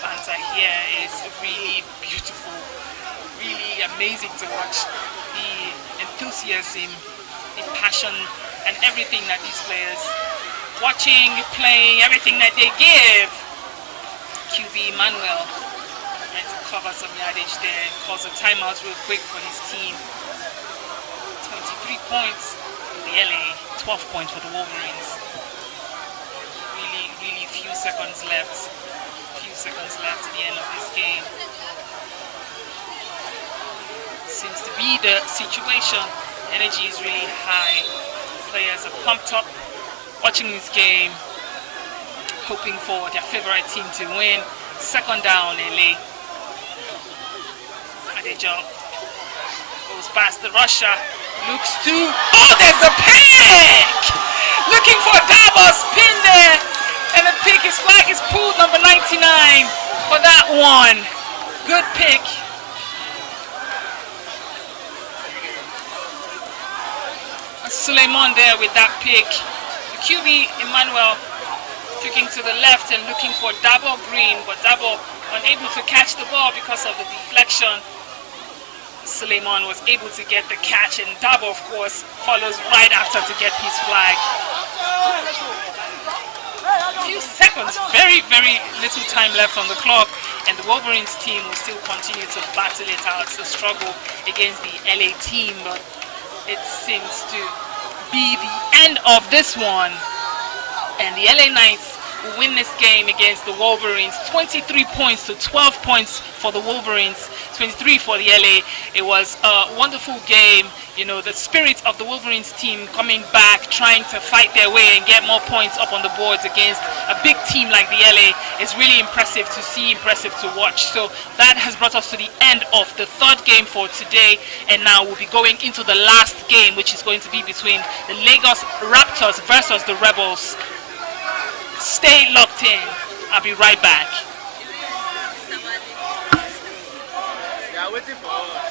Banter here is really beautiful, really amazing to watch. The enthusiasm, the passion, and everything that these players watching, playing, everything that they give. QB Emmanuel trying to cover some yardage there and calls a timeout real quick for his team. 23 points for the LA, 12 points for the Wolverines. Really few seconds left. Few seconds left at the end of this game. Seems to be the situation. Energy is really high. Players are pumped up, watching this game, hoping for their favorite team to win. 2nd down, LA. Adejo goes past the rusher, looks to, oh, there's a pick! Looking for Davos, pin there, and the pick, his flag is pulled, number 99 for that one. Good pick. Suleiman there with that pick. The QB Emmanuel kicking to the left and looking for Dabo Green, but Dabo unable to catch the ball because of the deflection. Suleiman was able to get the catch, and Dabo, of course, follows right after to get his flag. A few seconds, very little time left on the clock, and the Wolverines team will still continue to battle it out, to struggle against the LA team, but it seems to be the end of this one, and the LA Knights will win this game against the Wolverines. 23 points to 12 points for the Wolverines, 23 for the LA. It was a wonderful game. You know, the spirit of the Wolverines team coming back, trying to fight their way and get more points up on the boards against a big team like the LA is really impressive to see, impressive to watch. So that has brought us to the end of the 3rd game for today, and now we'll be going into the last game, which is going to be between the Lagos Raptors versus the Rebels. Stay locked in. I'll be right back. Yeah, waiting for us.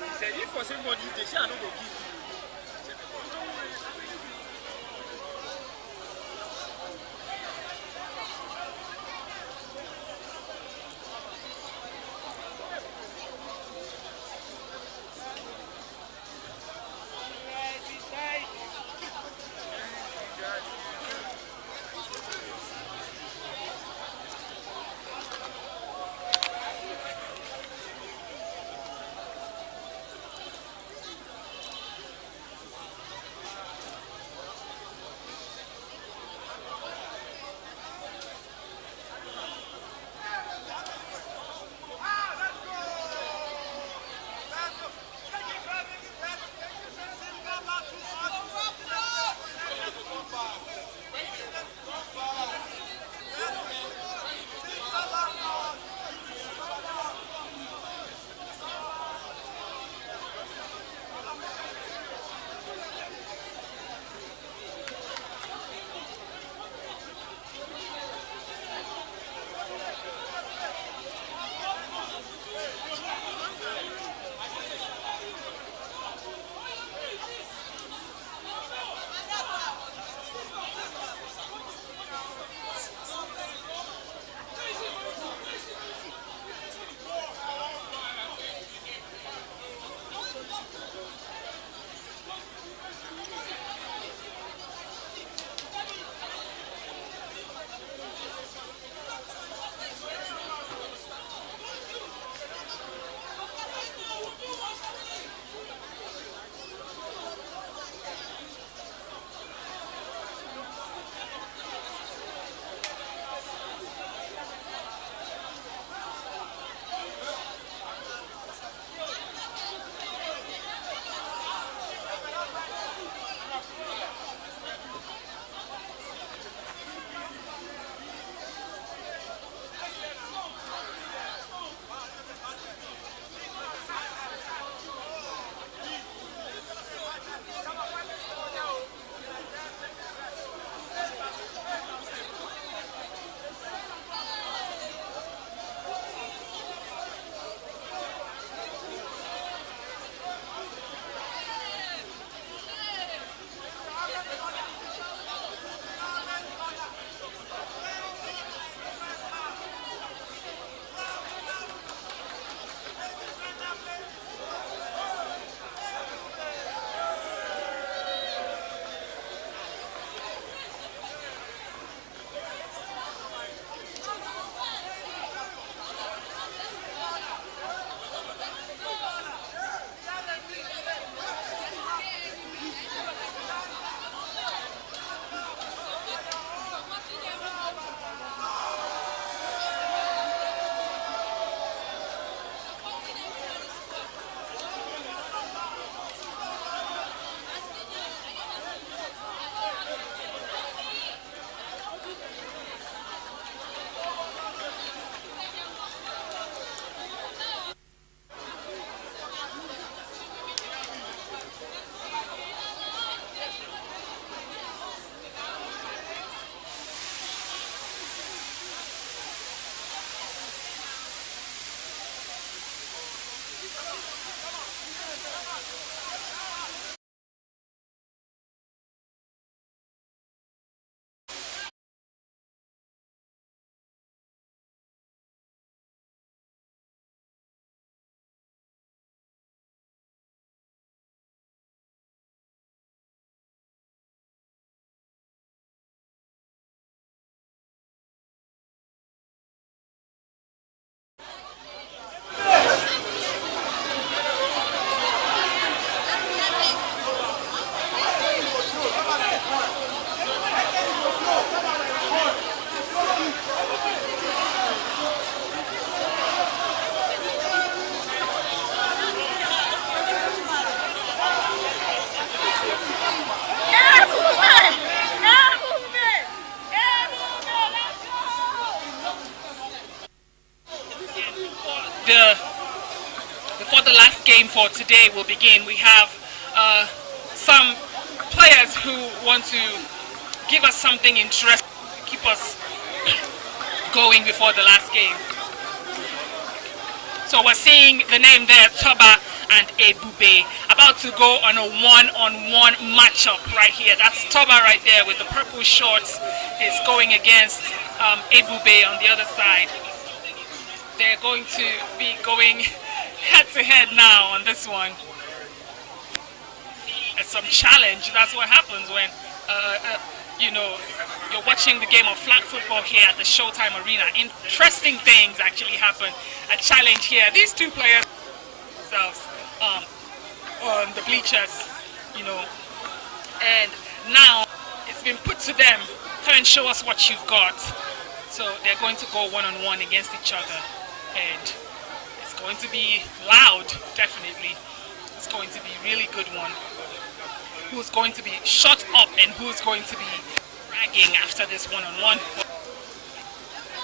daddy said, if for somebody, they say I don't go give you. Before the last game for today will begin, we have some players who want to give us something interesting to keep us going before the last game. So we're seeing the name there, Toba and Ebube about to go on a one-on-one matchup right here. That's Toba right there with the purple shorts is going against Ebube on the other side. They're going to be going head-to-head now on this one. It's some challenge. That's what happens when you know, you're watching the game of flag football here at the Showtime Arena. Interesting things actually happen. A challenge here. These two players themselves on the bleachers, you know, and now it's been put to them. Come and show us what you've got. So they're going to go one-on-one against each other, and it's going to be loud, definitely. It's going to be a really good one. Who's going to be shut up and who's going to be bragging after this one-on-one.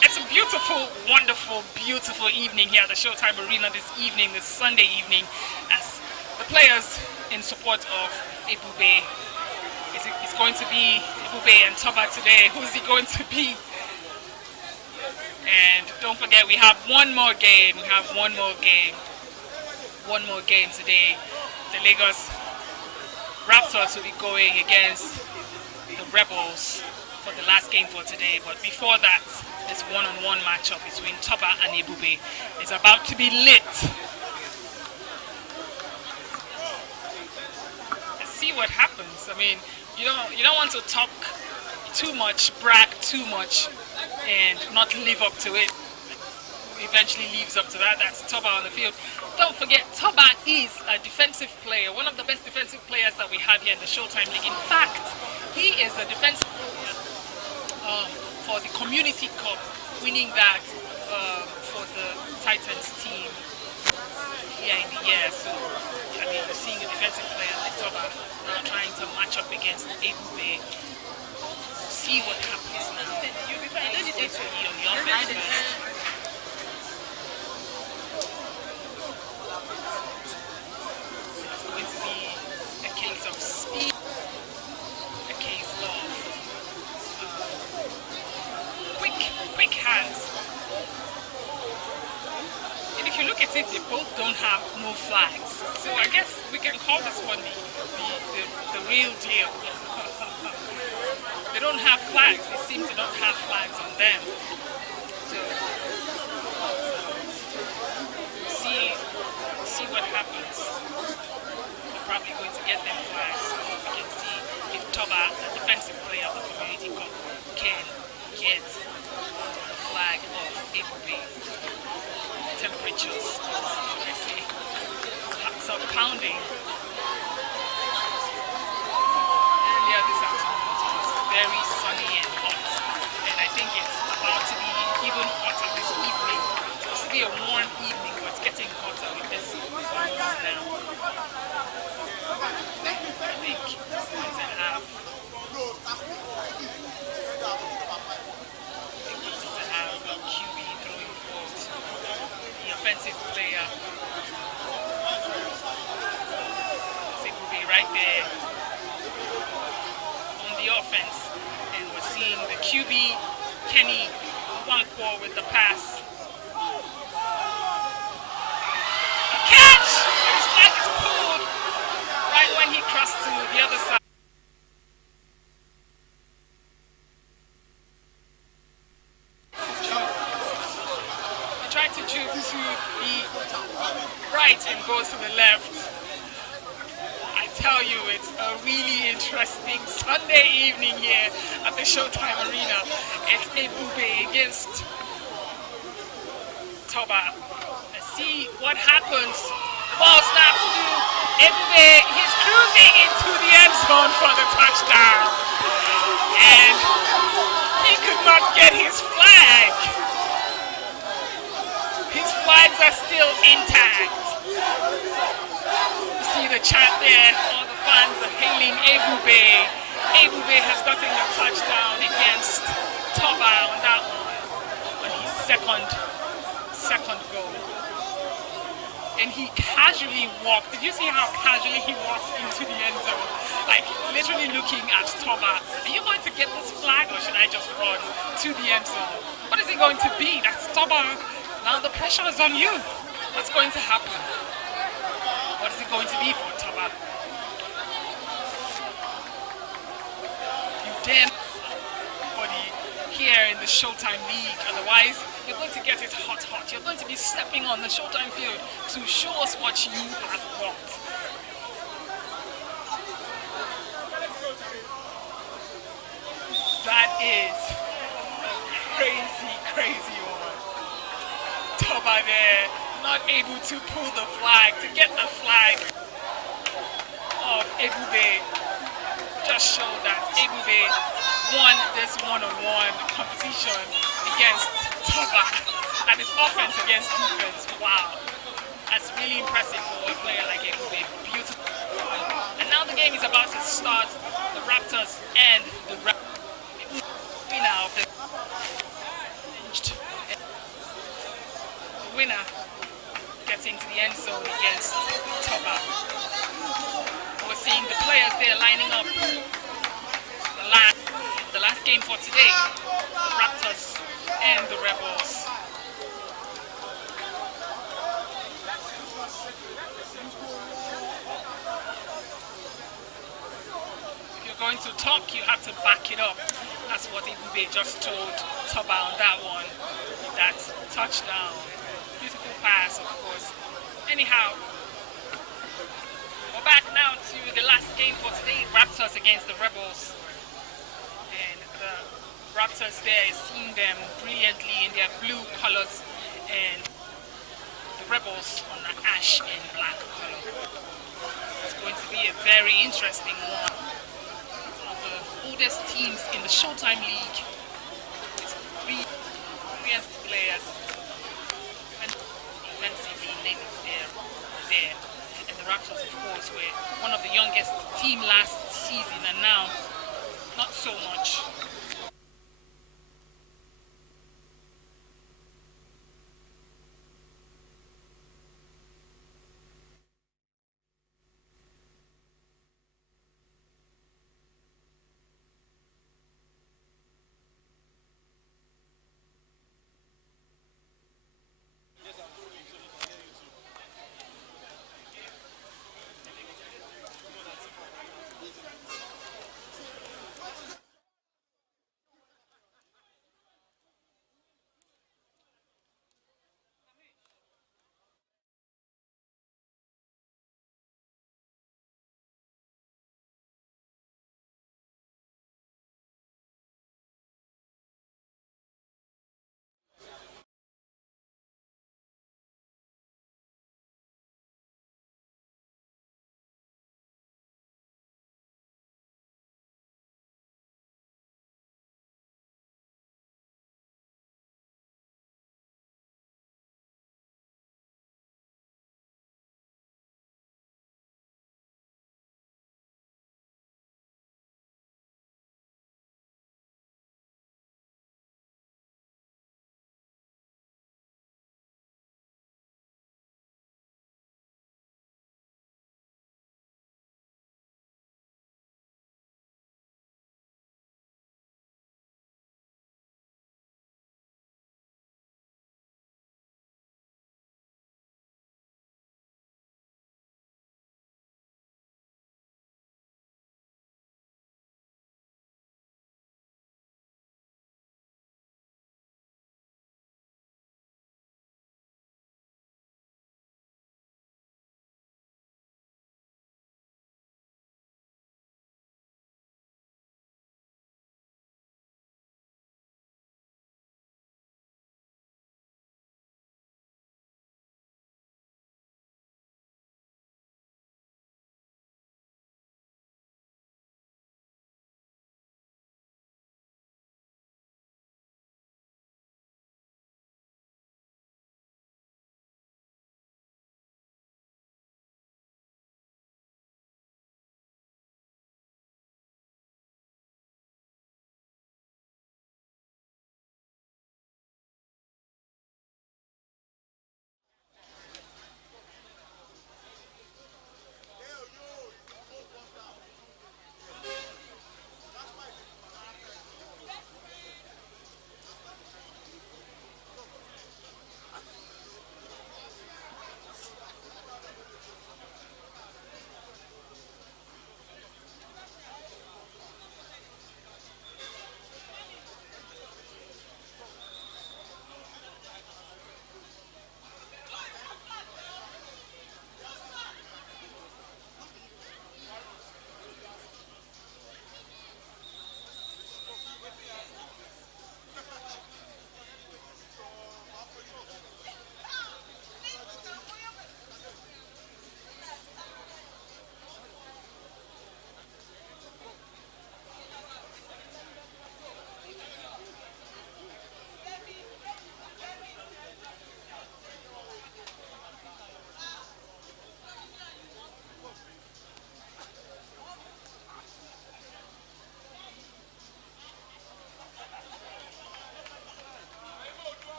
It's a beautiful, wonderful, beautiful evening here at the Showtime Arena this evening, this Sunday evening, as the players in support of Ebube. It's going to be Ebube and Toba today. Who's he going to be? And don't forget, we have one more game. We have one more game. One more game today. The Lagos Raptors will be going against the Rebels for the last game for today. But before that, this one-on-one matchup between Toba and Ebube is about to be lit. Let's see what happens. I mean, you don't want to talk too much, brag too much, and not live up to it. Eventually lives up to that. That's Toba on the field. Don't forget, Toba is a defensive player, one of the best defensive players that we have here in the Showtime League. In fact, he is a defensive player for the Community Cup, winning that for the Titans team here in the year. So, I mean, you're seeing a defensive player like Toba now trying to match up against Ebube. See what happens now. You'll be on the offense. Of speed, a case of quick hands. And if you look at it, they both don't have no flags. So I guess we can call this one the real deal. They don't have flags. They seem to not have flags on them. So see what happens. Probably going to get them flags, so we can see if Toba, the defensive player of the Community Cup, can get the flag of Ebube. Temperatures, let's see, hearts are pounding. Earlier this afternoon it was very sunny and hot, and I think it's about to be even hotter this evening. It's supposed to be a warm evening, but it's getting hotter with this sun now. I think we're going to have a QB throwing the ball to the offensive player. It will be right there on the offense, and we're seeing the QB Kenny Wankwo with the pass. A catch! His flag is pulled right when he crossed to the other side. He tried to juke to the right and goes to the left. I tell you, it's a really interesting Sunday evening here at the Showtime Arena. It's Ebube against Toba. Let's see what happens. The ball snaps to Ebube. He's cruising into the end zone for the touchdown. And he could not get his flag. His flags are still intact. You see the chant there. All the fans are hailing Ebube. Ebube has gotten a touchdown against Toba on that one. On his second goal. And he casually walked. Did you see how casually he walked into the end zone? Like literally looking at Toba. Are you going to get this flag or should I just run to the end zone? What is it going to be? That's Toba. Now the pressure is on you. What's going to happen? den body here in the Showtime League. Otherwise, you're going to get it hot. You're going to be stepping on the Showtime field to show us what you have got. That is a crazy one. Toba there, not able to pull the flag, to get the flag of Ebube. Just showed that Ebube won this one-on-one competition against Toba, and his offense against defense. Wow, that's really impressive for a player like Ebube. Beautiful. And now the game is about to start. The Raptors and the winner of the winner getting to the end zone against Toba. We're seeing the players there lining up. The last game for today, the Raptors and the Rebels. If you're going to talk, you have to back it up. That's what Ibube just told Toba on that one. That touchdown. Beautiful pass, of course. Anyhow, we're back now to the last game for today, Raptors against the Rebels. And the Raptors there, seeing them brilliantly in their blue colors, and the Rebels on the ash and black color. It's going to be a very interesting one. One of the oldest teams in the Showtime League. It's 3 experienced players. And defensively, name is there. And the Raptors, of course, were one of the youngest team last season, and now not so much.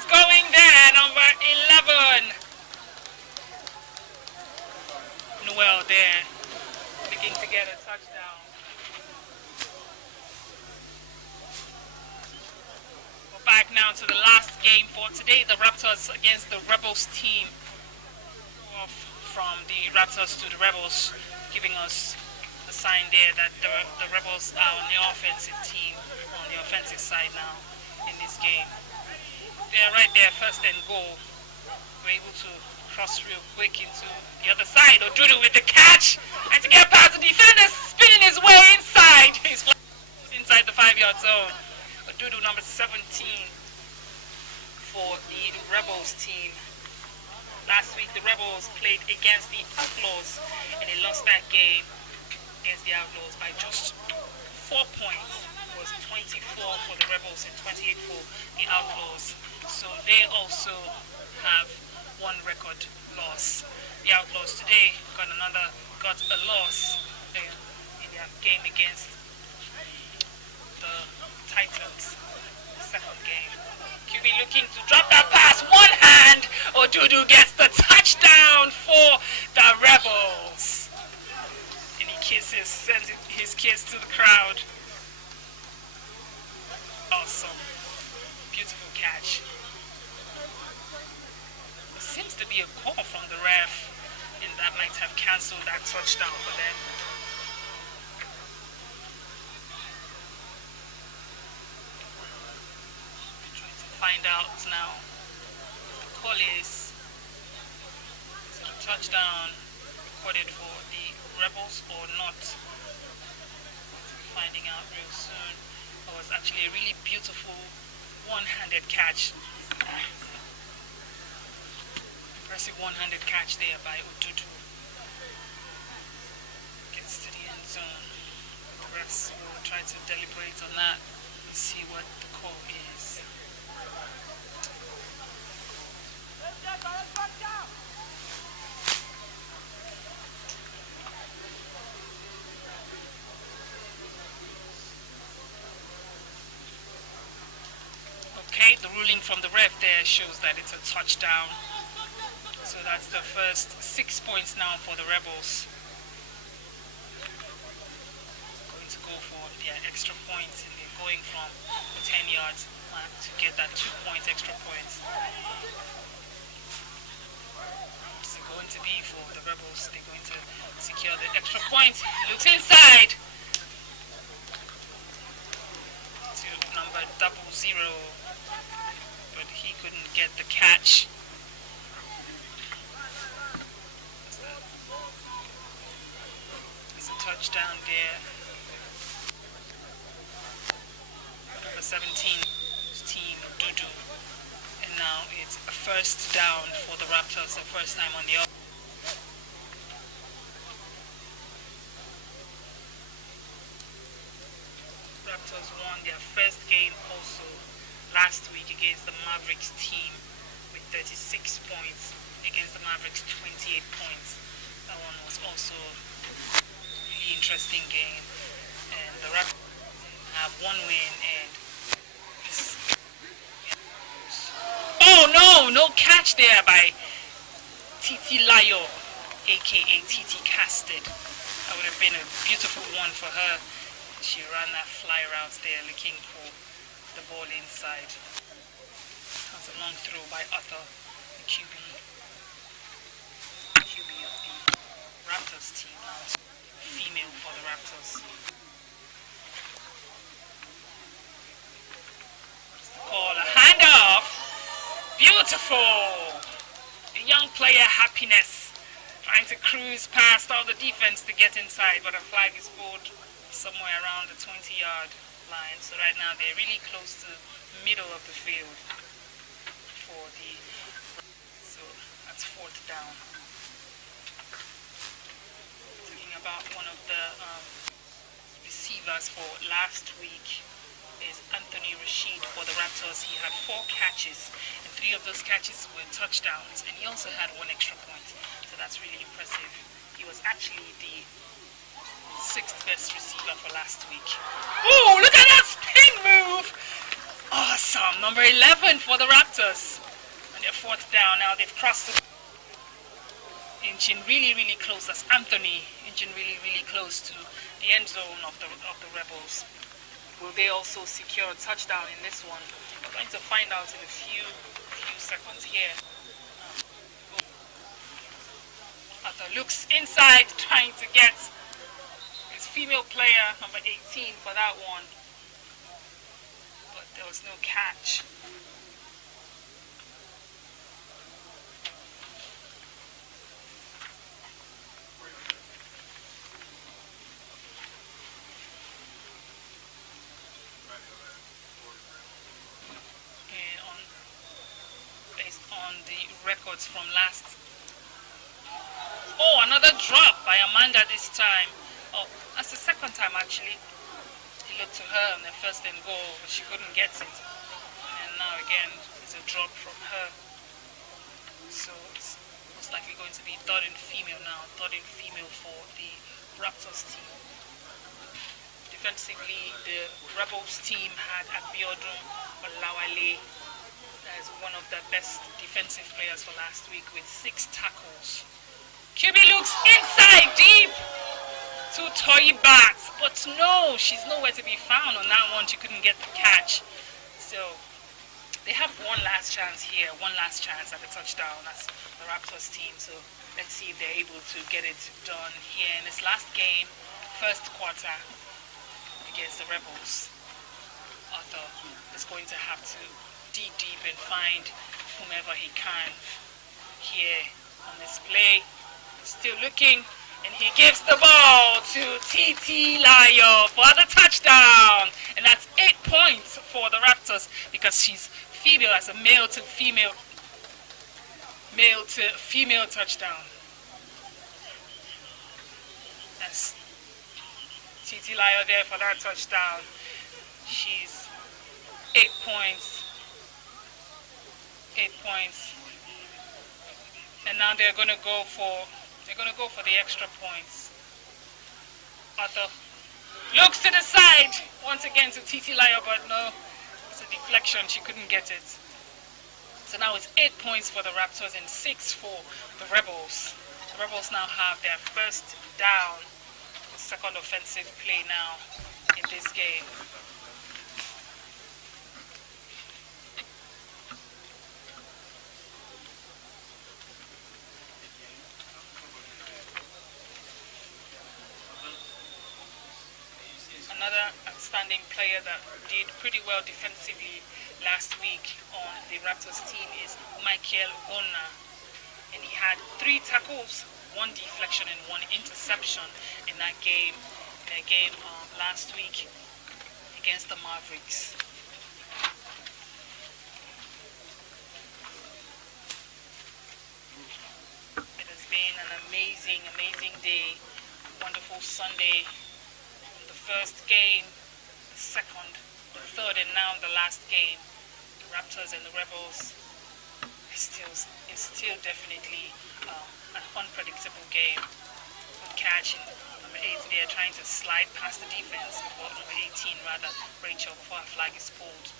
is going there, number 11. Noel there, looking to get a touchdown. We're back now to the last game for today. The Raptors against the Rebels team. Off from the Raptors to the Rebels, giving us a sign there that the Rebels are on the offensive team, on the offensive side now in this game. They're right there, first and goal. We're able to cross real quick into the other side. Odudu with the catch, and to get past the defender, spinning his way inside. He's inside the 5-yard zone. Odudu, number 17 for the Rebels team. Last week the Rebels played against the Outlaws, and they lost that game against the Outlaws by just 4 points. It was 24 for the Rebels and 28 for the Outlaws. So they also have one record loss. The Outlaws today got a loss in their game against the Titans, the second game. QB looking to drop that pass, one hand. Odudu gets the touchdown for the Rebels. And he sends his kiss to the crowd. Awesome. Beautiful catch. Seems to be a call from the ref, and that might have cancelled that touchdown for them. Trying to find out now. The call is it a touchdown recorded for the Rebels or not? We'll be finding out real soon. It was actually a really beautiful one-handed catch. Impressive one-handed catch there by Odudu. Gets to the end zone. The refs will try to deliberate on that and see what the call is. Okay, the ruling from the ref there shows that it's a touchdown. So that's the first 6 points now for the Rebels. Going to go for their extra points, and they're going from the 10 yards mark to get that 2 points, extra points. What's it going to be for the Rebels? They're going to secure the extra point. Looks inside to number 00, but he couldn't get the catch. Touchdown there. Number 17 team Dudu, and now it's a first down for the Raptors, the first time on the Raptors won their first game also last week against the Mavericks team with 36 points against the Mavericks 28 points. That one was also interesting game, and the Raptors have one win, and this, oh no catch there by Titi Layo, aka Titi Casted. That would have been a beautiful one for her. She ran that fly route there looking for the ball inside. That's a long throw by Arthur, the QB of the Raptors team now. Female for the Raptors. What's the call? A handoff. Beautiful. The young player Happiness trying to cruise past all the defense to get inside, but a flag is pulled somewhere around the 20-yard line. So right now they're really close to the middle of the field for the. So that's fourth down. About one of the receivers for last week is Anthony Rashid for the Raptors. He had 4 catches, and 3 of those catches were touchdowns, and he also had 1 extra point. So that's really impressive. He was actually the 6th best receiver for last week. Oh, look at that spin move! Awesome. Number 11 for the Raptors. And they're fourth down now. They've crossed the inching really, really close. That's Anthony inching really, really close to the end zone of the Rebels. Will they also secure a touchdown in this one? We're going to find out in a few seconds here. Arthur looks inside, trying to get his female player, number 18, for that one. But there was no catch. Based on the records from last. Oh, another drop by Amanda this time. Oh, that's the second time actually. He looked to her on the first and goal, but she couldn't get it. And now again, it's a drop from her. So it's most likely going to be third and female now. Third and female for the Raptors team. Defensively, the Rebels team had Abiodun Olawale as one of the best defensive players for last week with 6 tackles. QB looks inside deep to Toyi Bat, but no, she's nowhere to be found on that one. She couldn't get the catch. So they have one last chance here, one last chance at the touchdown. That's the Raptors team. So let's see if they're able to get it done here in this last game, first quarter against the Rebels. Arthur is going to have to dig deep and find whomever he can here on this play. Still looking, and he gives the ball to TT Layo for the touchdown. And that's 8 points for the Raptors because she's female as a male to female touchdown. That's TT Layo there for that touchdown. She's 8 points. 8 points. And now they're going to go for the extra points. Arthur looks to the side once again to TT Layo, but no, it's a deflection. She couldn't get it. So now it's 8 points for the Raptors and 6 for the Rebels. The Rebels now have their first down, the second offensive play now in this game. Another outstanding player that did pretty well defensively last week on the Raptors team is Michael Ona. And he had 3 tackles, 1 deflection and 1 interception in that game, last week against the Mavericks. It has been an amazing day, wonderful Sunday. First game, the second, the third, and now the last game. The Raptors and the Rebels is still definitely an unpredictable game. Good catch in number 8 there, trying to slide past the defense before number 18 rather, Rachel, before a flag is pulled.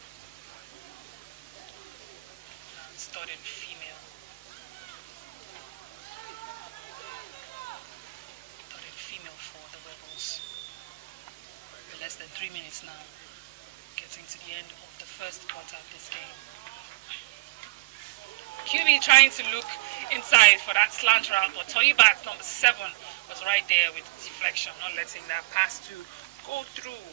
Now it's third and female. Third and female for the Rebels. Less than 3 minutes now, getting to the end of the first quarter of this game. QB trying to look inside for that slant route, but Toyi Bat, number 7, was right there with deflection, not letting that pass to go through.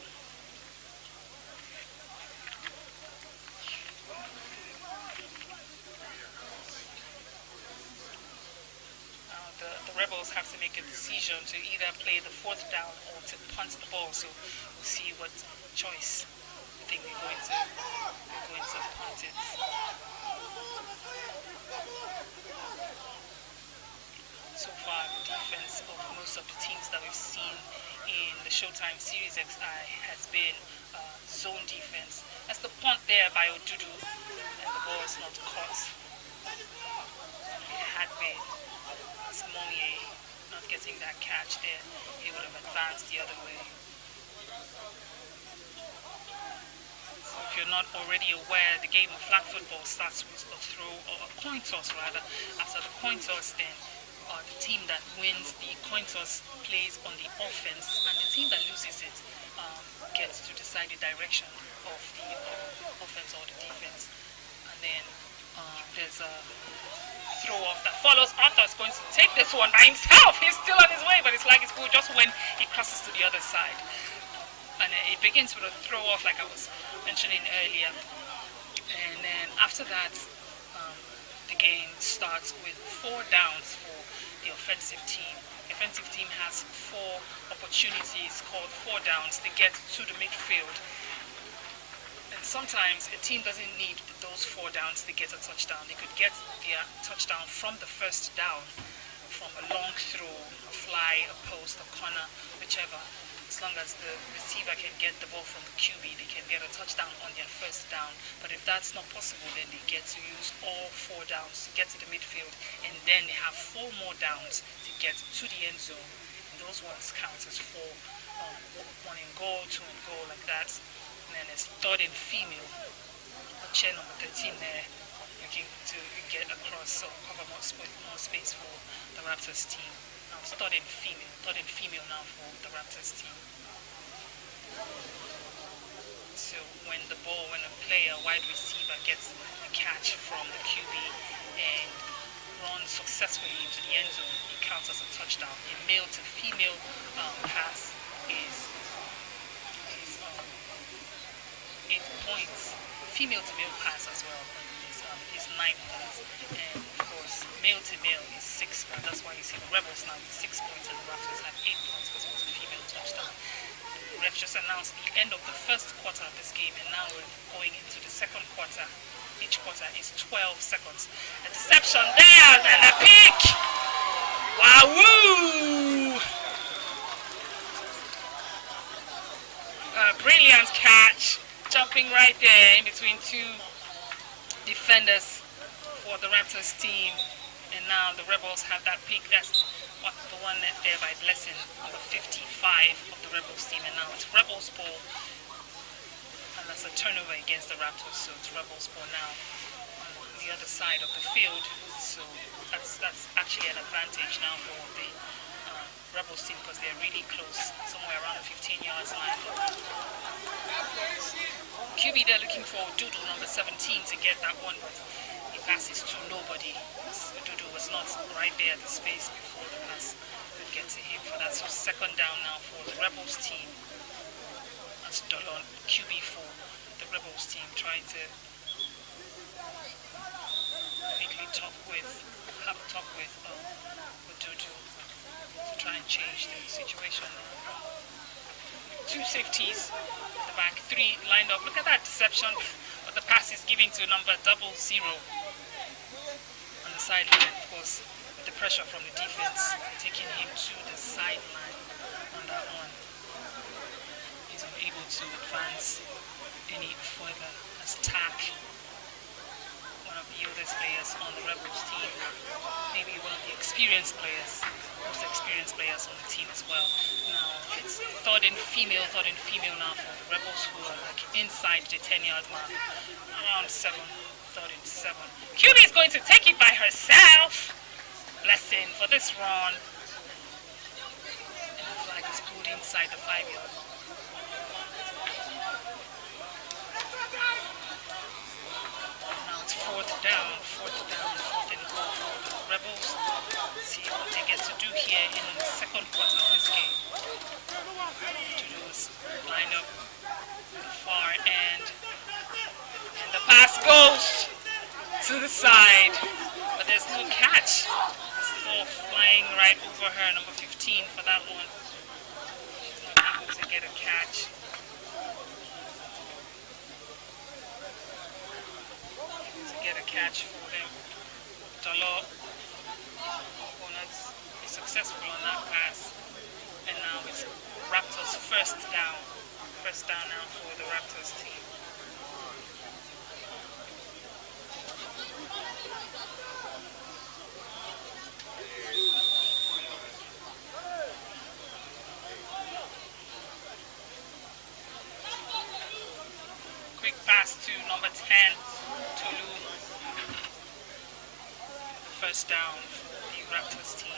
The Rebels have to make a decision to either play the 4th down or to punt the ball. So we'll see what choice I think we're going to punt it. So far, the defense of most of the teams that we've seen in the Showtime Series XI has been zone defense. That's the punt there by Odudu, and the ball is not caught. It had been. Monye not getting that catch there, he would have advanced the other way. So you're not already aware, the game of flag football starts with a throw or a coin toss rather. After the coin toss, then the team that wins the coin toss plays on the offense, and the team that loses it gets to decide the direction of the offense or the defense. And then there's a throw off that follows. Arthur is going to take this one by himself. He's still on his way, but it's like it's good just when he crosses to the other side. And it begins with a throw off, like I was mentioning earlier. And then after that, the game starts with 4 downs for the offensive team. The offensive team has 4 opportunities called 4 downs to get to the midfield. And sometimes a team doesn't need those 4 downs to get a touchdown. They could get their touchdown from the first down, from a long throw, a fly, a post, a corner, whichever. As long as the receiver can get the ball from the QB, they can get a touchdown on their first down. But if that's not possible, then they get to use all 4 downs to get to the midfield, and then they have 4 more downs to get to the end zone. And those ones count as 4, 1 in goal, 2 in goal, like that. And then it's 3rd and female, a chair number 13 there, looking to get across or cover more space for the Raptors team. Now it's 3rd and female now for the Raptors team. So when a player, wide receiver, gets a catch from the QB and runs successfully into the end zone, it counts as a touchdown. A male to female pass is 8 points. Female to male pass as well is 9 points. And of course, male to male is 6 points. That's why you see the Rebels now with 6 points and the Raptors have 8 points because it was a female touchdown. The refs just announced the end of the first quarter of this game, and now we're going into the second quarter. Each quarter is 12 seconds. A deception there and a pick! Wahoo! A brilliant catch, jumping right there in between 2 defenders for the Raptors team. And now the Rebels have that pick. That's the one there by Blessing, number 55 of the Rebels team. And now it's Rebels ball. And that's a turnover against the Raptors. So it's Rebels ball now on the other side of the field. So that's actually an advantage now for the Rebels team because they're really close, somewhere around the 15 yards line. QB they're looking for Dudu, number 17, to get that one, but he passes to nobody. Dudu was not right there at the space before the pass could get to him for that. So 2nd down now for the Rebels team. That's Dolon, QB for the Rebels team, trying to quickly have a talk with Dudu to try and change the situation. 2 safeties at the back, 3 lined up. Look at that deception, but the pass is given to number 00 on the sideline. Of course, with the pressure from the defense, taking him to the sideline on that one. He's unable to advance any further as Tack, one of the oldest players on the Rebels team, maybe one of the most experienced players on the team as well. Now it's 3rd and female now for the Rebels, who are like inside the 10-yard mark, around 7, 3rd and 7. QB is going to take it by herself. Blessing for this run. And the flag is pulled inside the 5-yard mark. Now it's 4th down, 4th and goal for the Rebels. See what they get to do here in the second quarter of this game. Judo's line up at the far end. And the pass goes to the side. But there's no catch. This ball flying right over her, number 15 for that one. She's not able to get a catch. Catch for them. Dolo will not be successful on that pass. And now it's Raptors first down. First down now for the Raptors team. Quick pass pass to number 10, Tolu. First down for the Raptors team.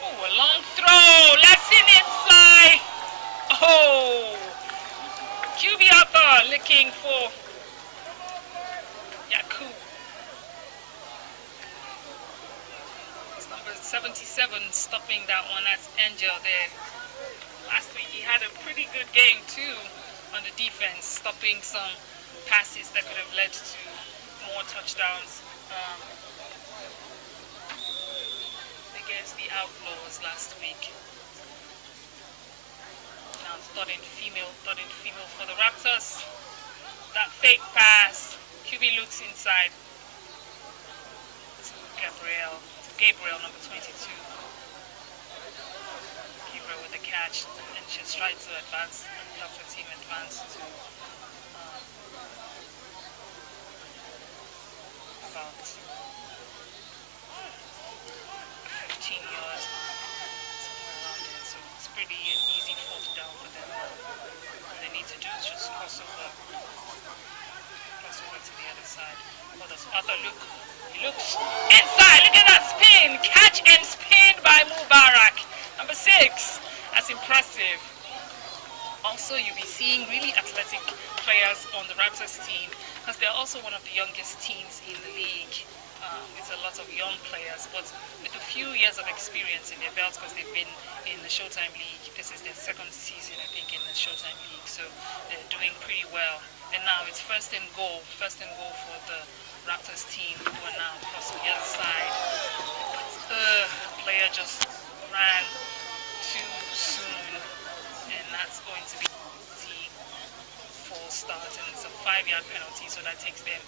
Oh, a long throw. Let's in inside. Oh, QB Arthur looking for Yaku. It's number 77 stopping that one. That's Angel there. Last week he had a pretty good game too on the defense, stopping some passes that could have led to more touchdowns against the Outlaws last week. Now it's third and female for the Raptors. That fake pass. QB looks inside to Gabriel, number 22. Gabriel with the catch, and she's tried to advance, help the team advance to about 15 yards, somewhere around there. So it's pretty an easy fourth down for them. All they need to do is just cross over to the other side. What does Arthur look? He looks inside. Look at that spin. Catch and spin by Mubarak. Number 6. That's impressive. Also, you'll be seeing really athletic players on the Raptors team because they're also one of the youngest teams in the league. With a lot of young players, but with a few years of experience in their belts because they've been in the Showtime League. This is their second season, I think, in the Showtime League, so they're doing pretty well. And now it's first and goal for the Raptors team, who are now crossing the other side. The player just ran too soon, and that's going to be the false start, and it's a 5-yard penalty, so that takes them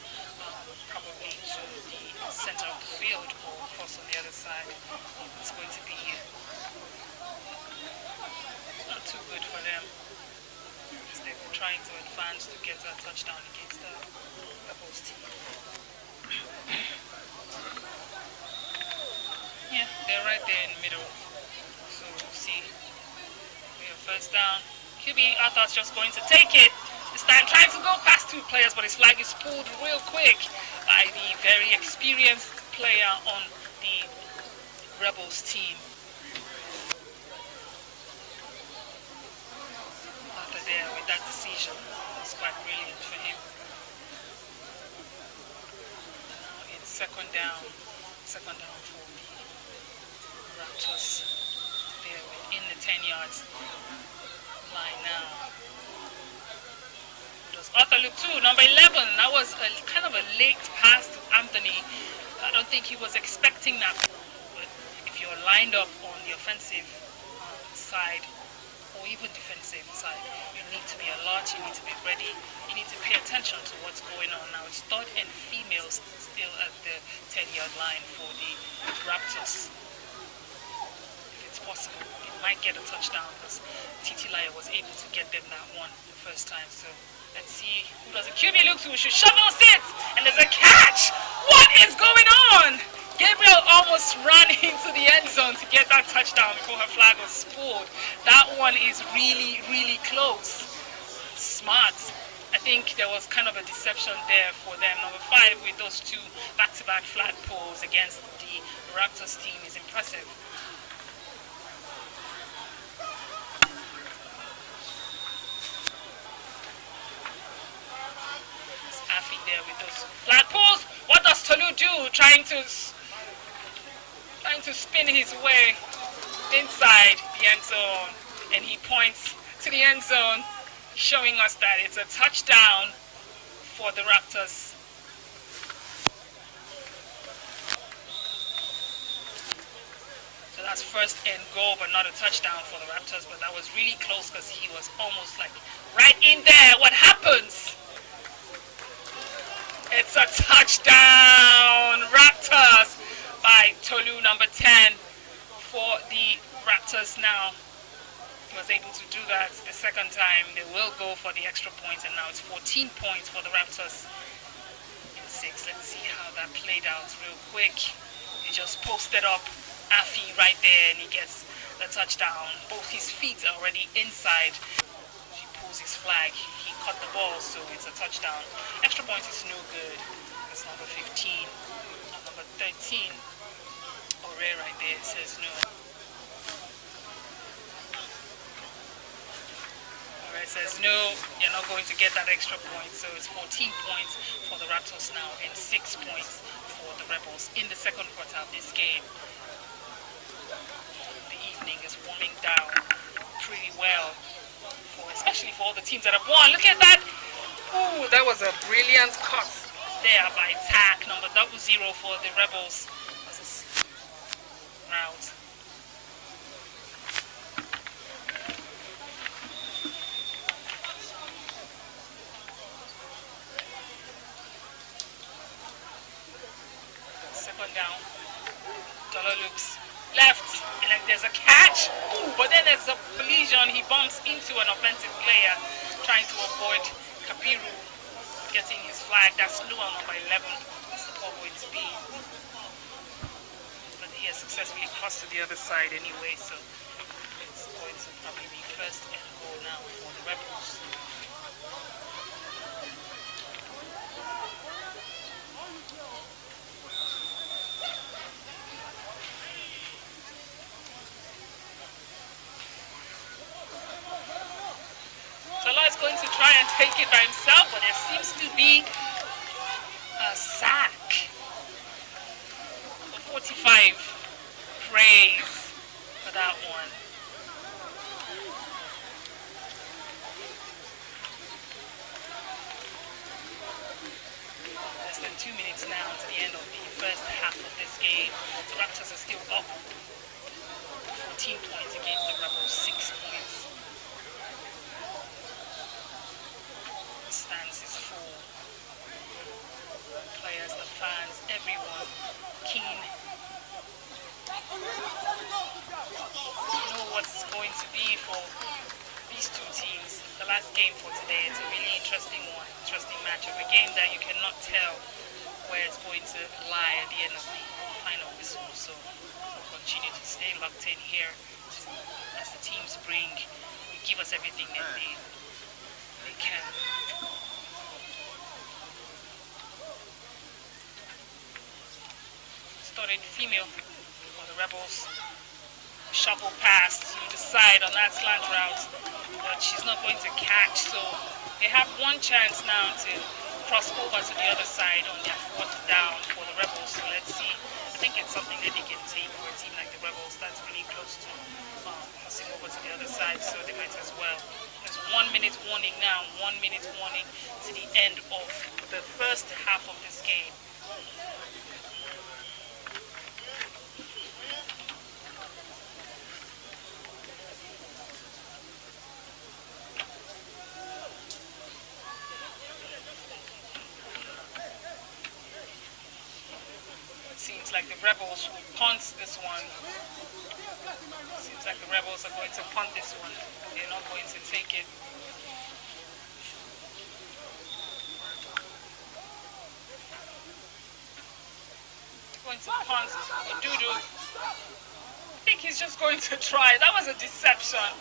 probably to the center of the field or cross on the other side. It's going to be not too good for them because they're trying to advance to get a touchdown against the Rebels team. Yeah, they're right there in the middle. So we'll see. We have first down. QB Arthur's just going to take it. This time trying to go past 2 players, but his flag is pulled real quick by the very experienced player on the Rebels team. Arthur there with that decision. It's quite brilliant for him. And now it's second down for the Raptors. They're within the 10 yards line now. Arthur look too, number 11. That was a kind of a late pass to Anthony. I don't think he was expecting that. But if you're lined up on the offensive side or even defensive side, you need to be alert, you need to be ready, you need to pay attention to what's going on. Now it's third and females still at the 10-yard line for the Raptors. If it's possible, they might get a touchdown because Titilaya was able to get them that one the first time. So let's see who does it. QB looks who should shovel it, and there's a catch. What is going on? Gabriel almost ran into the end zone to get that touchdown before her flag was pulled. That one is really, really close. Smart. I think there was kind of a deception there for them. Number 5 with those 2 back-to-back flag pulls against the Raptors team is impressive. There with those flag pulls. What does Tolu do? Trying to spin his way inside the end zone, and he points to the end zone, showing us that it's a touchdown for the Raptors. So that's first and goal, but not a touchdown for the Raptors. But that was really close because he was almost like right in there. What happens? It's a touchdown, Raptors, by Tolu, number 10, for the Raptors now was able to do that the second time. They will go for the extra points, and now it's 14 points for the Raptors in 6. Let's see how that played out real quick. He just posted up Afi right there, and he gets the touchdown. Both his feet are already inside. He pulls his flag. He caught the ball, so it's a touchdown. Extra points is no good. That's number 15. Number 13. Ore right there says no. Ore says no, you're not going to get that extra point. So it's 14 points for the Raptors now and 6 points for the Rebels in the second quarter of this game. The evening is warming down pretty well, especially for all the teams that have won. Look at that! Ooh, that was a brilliant cut there by Tack, number 00 for the Rebels. Route. Second down. Dollar looks left, and like there's a catch. Ooh, but then there's a collision. He bumps into an offensive player, trying to avoid Kapiru getting his flag. That's Luau number 11. That's the ball going to be. But he has successfully crossed to the other side anyway, so it's going to probably be first and goal now for the Rebels. Is going to try and take it by himself, but there seems to be a sack. 45 praise for that one. Less than 2 minutes now to the end of the first half of this game. The Raptors are still up 14 points against the Rebels, 6 points. Stands is full. Players, the fans, everyone keen. You know what it's going to be for these two teams. The last game for today, it's a really interesting one, interesting matchup. A game that you cannot tell where it's going to lie at the end of the final whistle. So continue to stay locked in here as the teams give us everything that they can. Started female for the Rebels. Shovel pass to the side on that slant route, but she's not going to catch, so they have one chance now to cross over to the other side on their fourth down for the Rebels. So let's see. I think it's something that they can take for a team like the Rebels that's really close to crossing over to the other side, so they might as well. There's 1 minute warning now, 1 minute warning to the end of the first half of this game. Seems like the Rebels will punt this one. Seems like the Rebels are going to punt this one. They're not going to take it. They're going to punt for Dudu. I think he's just going to try. That was a deception.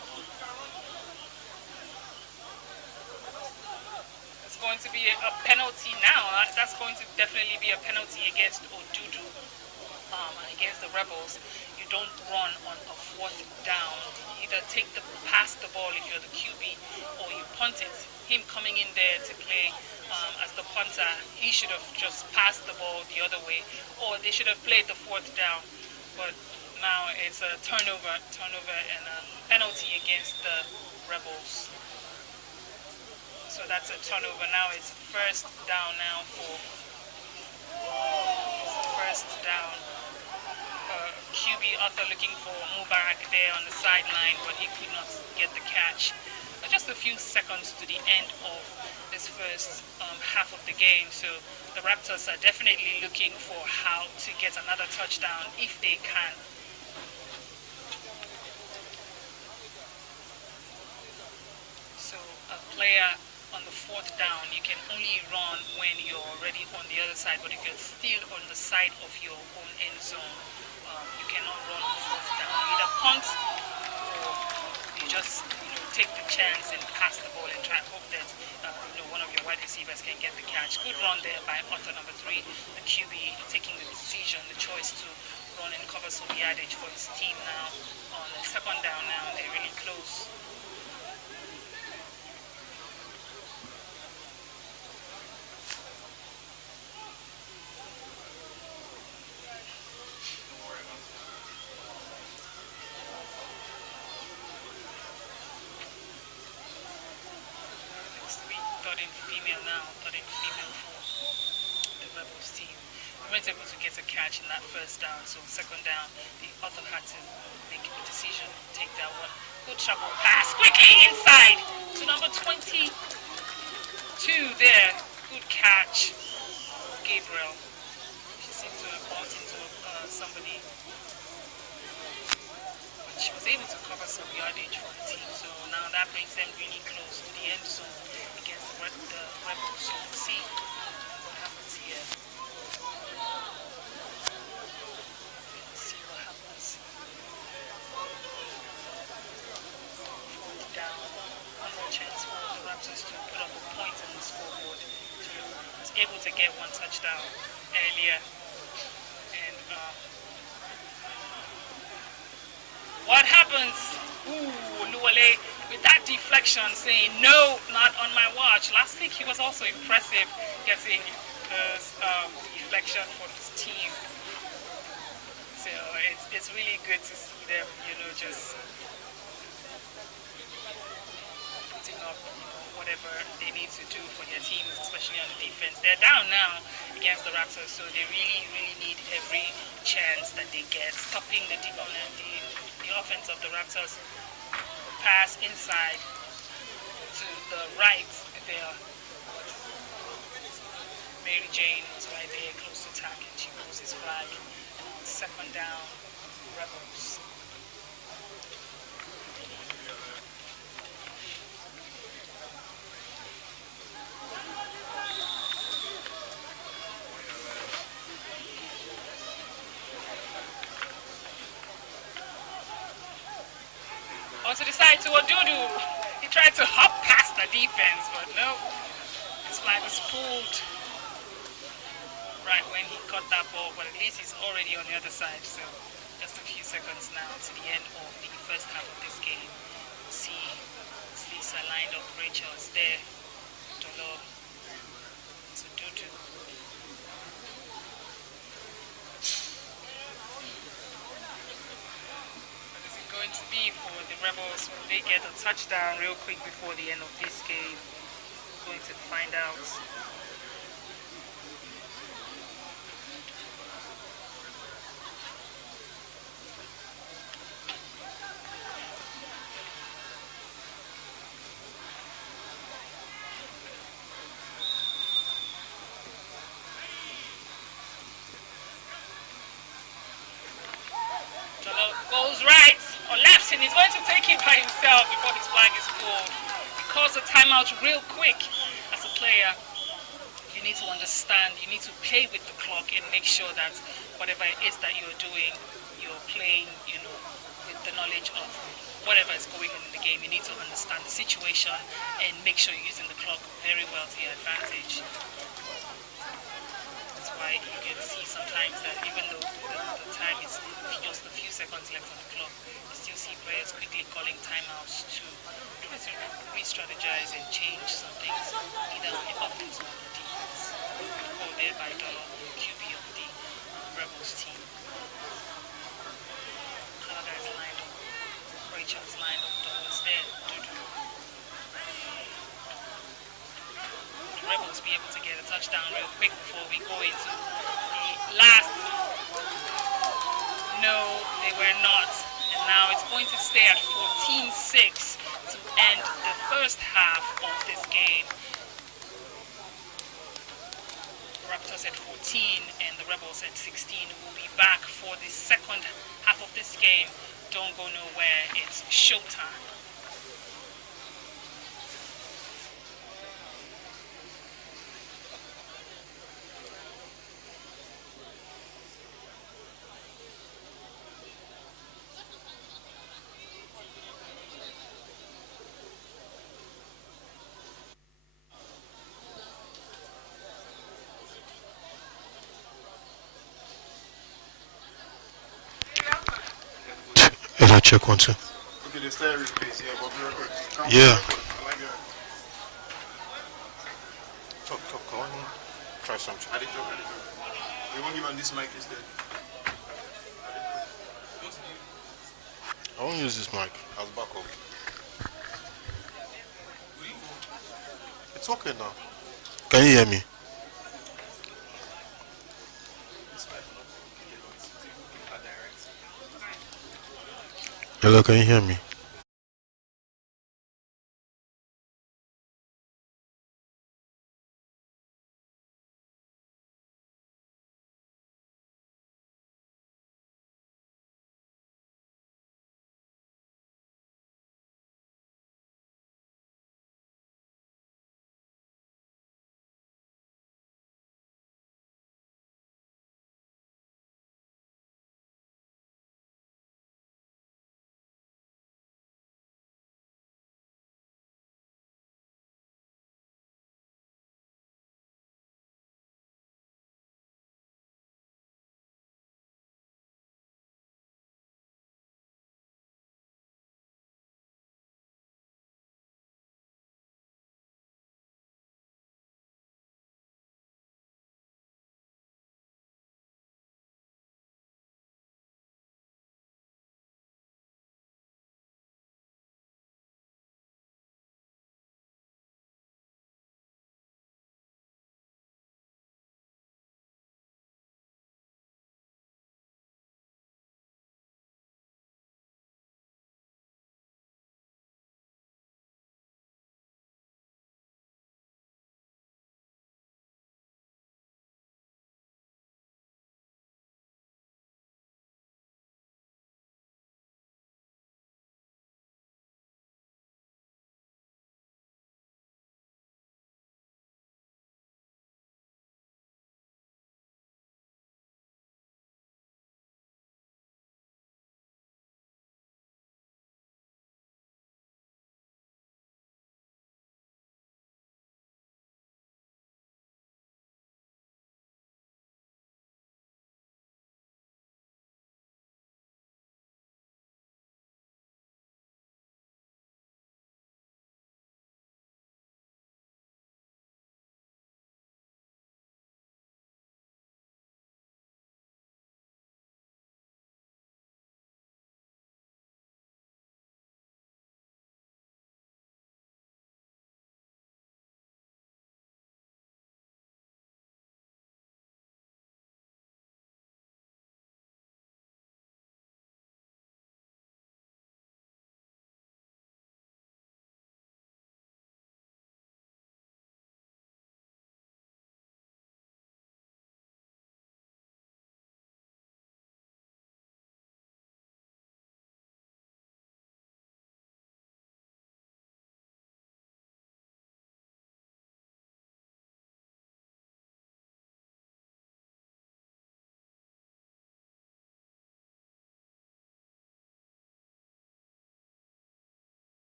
It's going to be a penalty now. That's going to definitely be a penalty against Odudu. Against the Rebels. You don't run on a fourth down. You either pass the ball if you're the QB, or you punt it. Him coming in there to play as the punter, he should have just passed the ball the other way, or they should have played the fourth down. But now it's a turnover and a penalty against the Rebels. So that's a turnover. Now it's first down now for first down. QB Arthur looking for Mubarak there on the sideline, but he could not get the catch. Just a few seconds to the end of this first half of the game, so the Raptors are definitely looking for how to get another touchdown if they can. player on the fourth down, you can only run when you're already on the other side, but if you're still on the side of your own end zone, you cannot run on fourth down. Either punt or you just take the chance and pass the ball and try and hope that one of your wide receivers can get the catch. Good run there by author number 3, the QB, taking the decision, the choice to run and cover some yardage for his team now. On the second down now, they're really close. Able to get a catch in that first down, so second down, the author had to make a decision, take that one. Good trouble pass, quickly inside to number 22 there. Good catch, Gabriel. She seemed to have bumped into somebody, but she was able to cover some yardage for the team, so now that brings them really close to the end zone against the Rebels. So we'll see what happens here. Able to get one touchdown earlier, and what happens? Luwale with that deflection, saying no, not on my watch. Last week he was also impressive, getting those deflection for his team. So it's really good to see them, just putting up whatever they need to do for their teams, especially on the defense. They're down now against the Raptors, so they really, really need every chance that they get. Stopping the offense of the Raptors. Pass inside to the right there. Mary Jane was right there, close to attack, and she moves his flag. Second down, Rebels. To the side to Odudu. He tried to hop past the defense, but no. His flag was pulled right when he caught that ball, but at least he's already on the other side. So just a few seconds now to the end of the first half of this game. We'll see Lisa lined up. Rachel's there. Dolo. So Odudu. To be for the Rebels. Will they get a touchdown real quick before the end of this game? We're going to find out. Goes right. Or left, and he's going to take it by himself before his flag is pulled. He calls a timeout real quick. As a player, you need to understand, you need to play with the clock and make sure that whatever it is that you're doing, you're playing, with the knowledge of whatever is going on in the game. You need to understand the situation and make sure you're using the clock very well to your advantage. That's why you can see sometimes that even though the time is just a few seconds left on the clock, you still see players quickly calling timeouts to try to re-strategize and change some things, either on the offense or on the defense. Called there by the QB of the Rebels team. Canada is lined up. Rachel's lined up. Douglas there. The Rebels be able to get a touchdown real quick before we go into the last. No, they were not. And now it's going to stay at 14-6 to end the first half of this game. The Raptors at 14 and the Rebels at 16 will be back for the second half of this game. Don't go nowhere. It's showtime. Yeah, check 1 2. Okay, the style replace, yeah, but real quick. Yeah. I like that. Talk. I want to try something. I did talk. We won't give him this mic instead. I won't use this mic as backup. It's okay now. Can you hear me? Hello, can you hear me?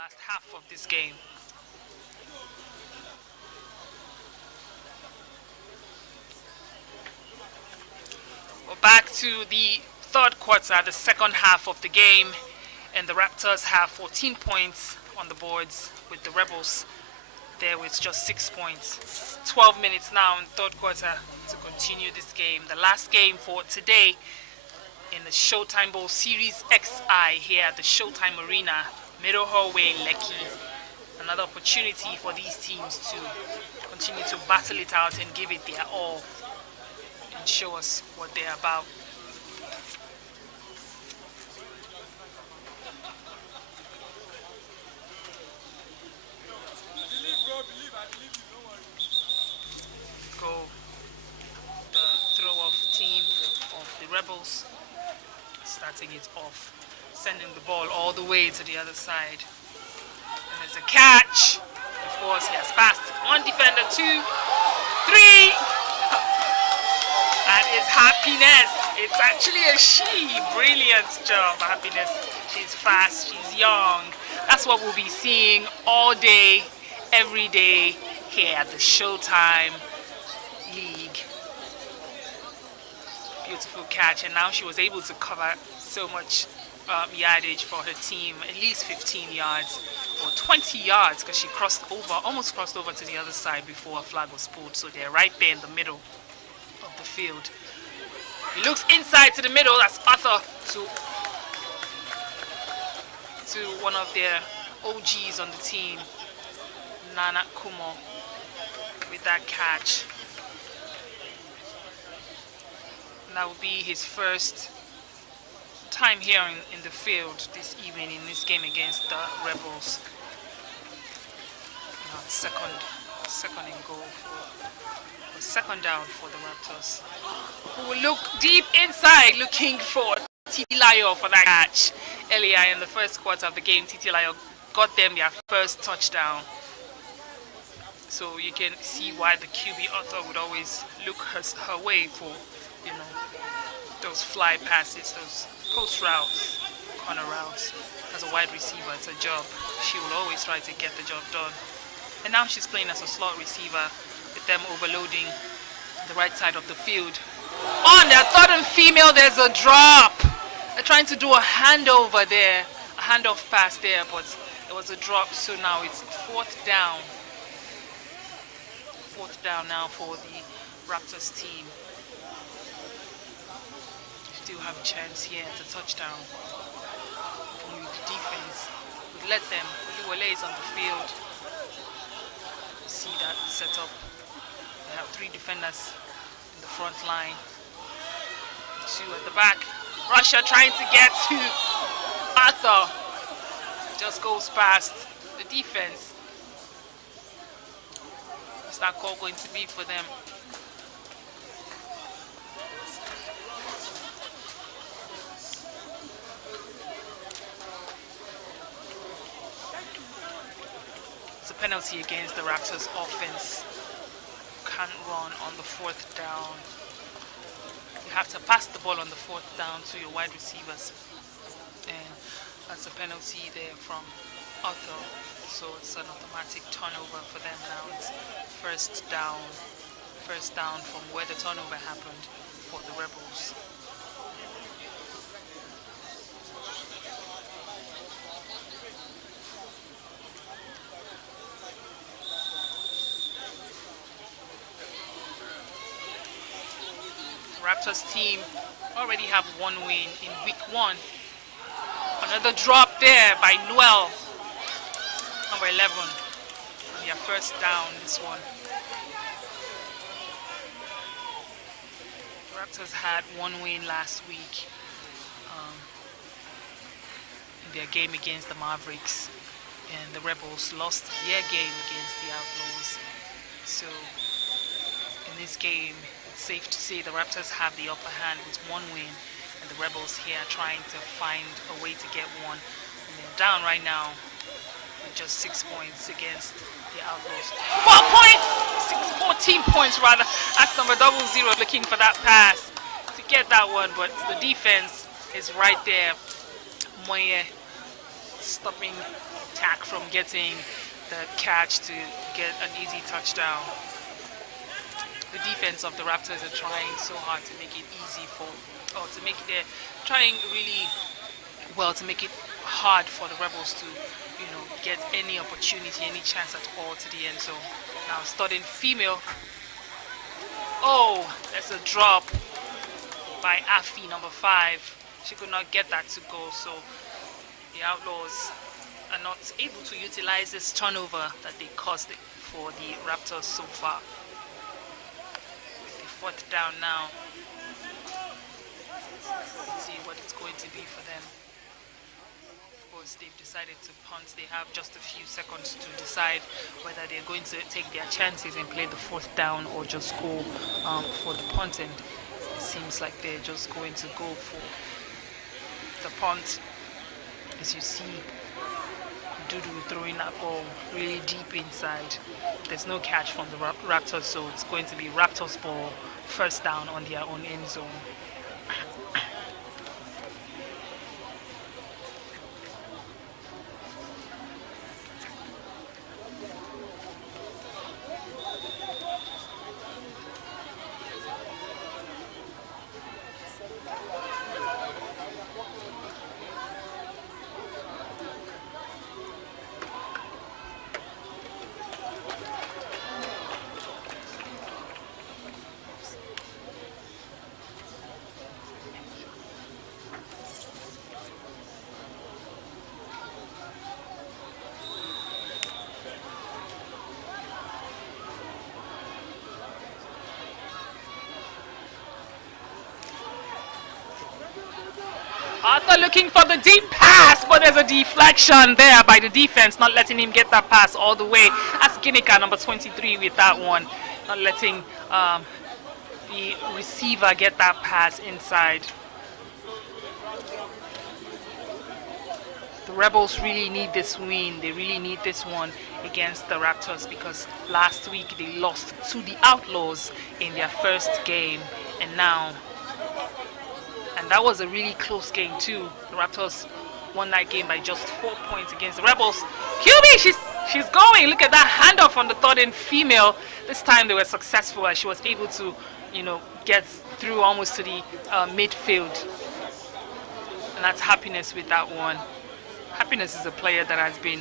last half of this game. We're back to the third quarter, the second half of the game, and the Raptors have 14 points on the boards, with the Rebels there with just 6 points. 12 minutes now in the third quarter to continue this game. The last game for today in the Showtime Bowl Series XI here at the Showtime Arena, Middle Hallway, Lekki. Another opportunity for these teams to continue to battle it out and give it their all and show us what they're about. Go the throw-off team of the Rebels, starting it off, sending the ball all the way to the other side. And there's a catch. Of course, he has passed. One defender, 2, 3. That is Happiness. It's actually a she. Brilliant job, Happiness. She's fast, she's young. That's what we'll be seeing all day, every day here at the Showtime League. Beautiful catch, and now she was able to cover so much yardage for her team, at least 15 yards or 20 yards, because she almost crossed over to the other side before a flag was pulled. So they're right there in the middle of the field. He looks inside to the middle. That's Arthur to one of their OGs on the team, Nana Kumo, with that catch. And that will be his first time here in the field this evening in this game against the Rebels. Now second and goal for second down for the Raptors, who will look deep inside looking for Titilayo for that catch. Earlier in the first quarter of the game, Titilayo got them their first touchdown. So you can see why the QB Arthur would always look her way for, you know, those fly passes, those post routes, corner routes. As a wide receiver, it's a job. She will always try to get the job done. And now she's playing as a slot receiver, with them overloading the right side of the field. On their third and female, there's a drop. They're trying to do a handover there, a handoff pass there, but there was a drop. So now it's fourth down. Fourth down now for the Raptors team. Still have a chance here at a touchdown. Only the defense would let them. Oluwole is on the field. See that set up. They have 3 defenders in the front line, 2 at the back. Russia trying to get to Arthur. Just goes past the defense. What's that call going to be for them? It's a penalty against the Raptors offense. Can't run on the 4th down. You have to pass the ball on the 4th down to your wide receivers. And that's a penalty there from Arthur. So it's an automatic turnover for them now. It's first down from where the turnover happened for the Rebels. Raptors team already have 1 win in week 1. Another drop there by Noel, number 11. And their first down, this one. Raptors had 1 win last week in their game against the Mavericks. And the Rebels lost their game against the Outlaws. So in this game, it's safe to say the Raptors have the upper hand with 1 win, and the Rebels here trying to find a way to get 1. And they're down right now with just 6 points against the Outlaws. 4 points! 14 points rather. That's number 00 looking for that pass to get that one, but the defense is right there. Moye stopping tack from getting the catch to get an easy touchdown. The defense of the Raptors are trying so hard to make it easy they're trying really well to make it hard for the Rebels to, get any opportunity, any chance at all to the end zone. Now starting female. Oh, that's a drop by Afi, number 5. She could not get that to go, so the Outlaws are not able to utilize this turnover that they caused for the Raptors so far. With the 4th down now. Let's see what it's going to be for them. Of course, they've decided to punt. They have just a few seconds to decide whether they're going to take their chances and play the 4th down or just go for the punt. And it seems like they're just going to go for the punt. As you see, Dudu throwing that ball really deep inside. There's no catch from the Raptors, so it's going to be Raptors ball, 1st down on their own end zone. Arthur looking for the deep pass, but there's a deflection there by the defense, not letting him get that pass all the way. That's Ginika, number 23, with that one, not letting the receiver get that pass inside. The Rebels really need this win. They really need this one against the Raptors because last week they lost to the Outlaws in their first game, and that was a really close game too. The Raptors won that game by just 4 points against the Rebels. QB, she's going. Look at that handoff on the 3rd and female. This time they were successful as she was able to, get through almost to the midfield. And that's Happiness with that one. Happiness is a player that has been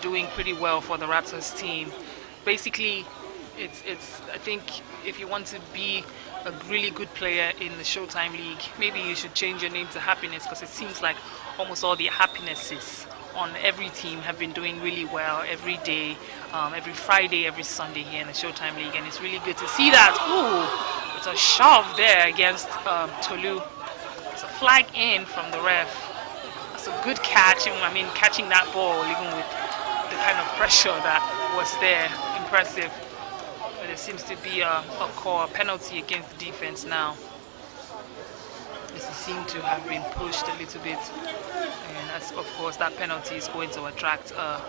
doing pretty well for the Raptors team. Basically, I think if you want to be a really good player in the Showtime League, maybe you should change your name to Happiness, because it seems like almost all the Happinesses on every team have been doing really well every day, every Friday, every Sunday here in the Showtime League, and it's really good to see that. Ooh, it's a shove there against Tolu. It's a flag in from the ref. That's a good catch. Catching that ball even with the kind of pressure that was there, impressive. But there seems to be a penalty against the defense now. This seems to have been pushed a little bit, and that's, of course, that penalty is going to attract a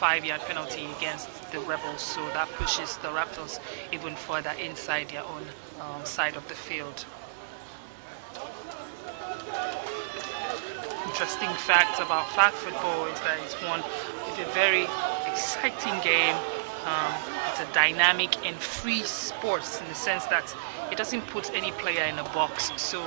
5-yard penalty against the Rebels, so that pushes the Raptors even further inside their own side of the field. Interesting fact about flag football is that it's a very exciting game. It's a dynamic and free sport in the sense that it doesn't put any player in a box. So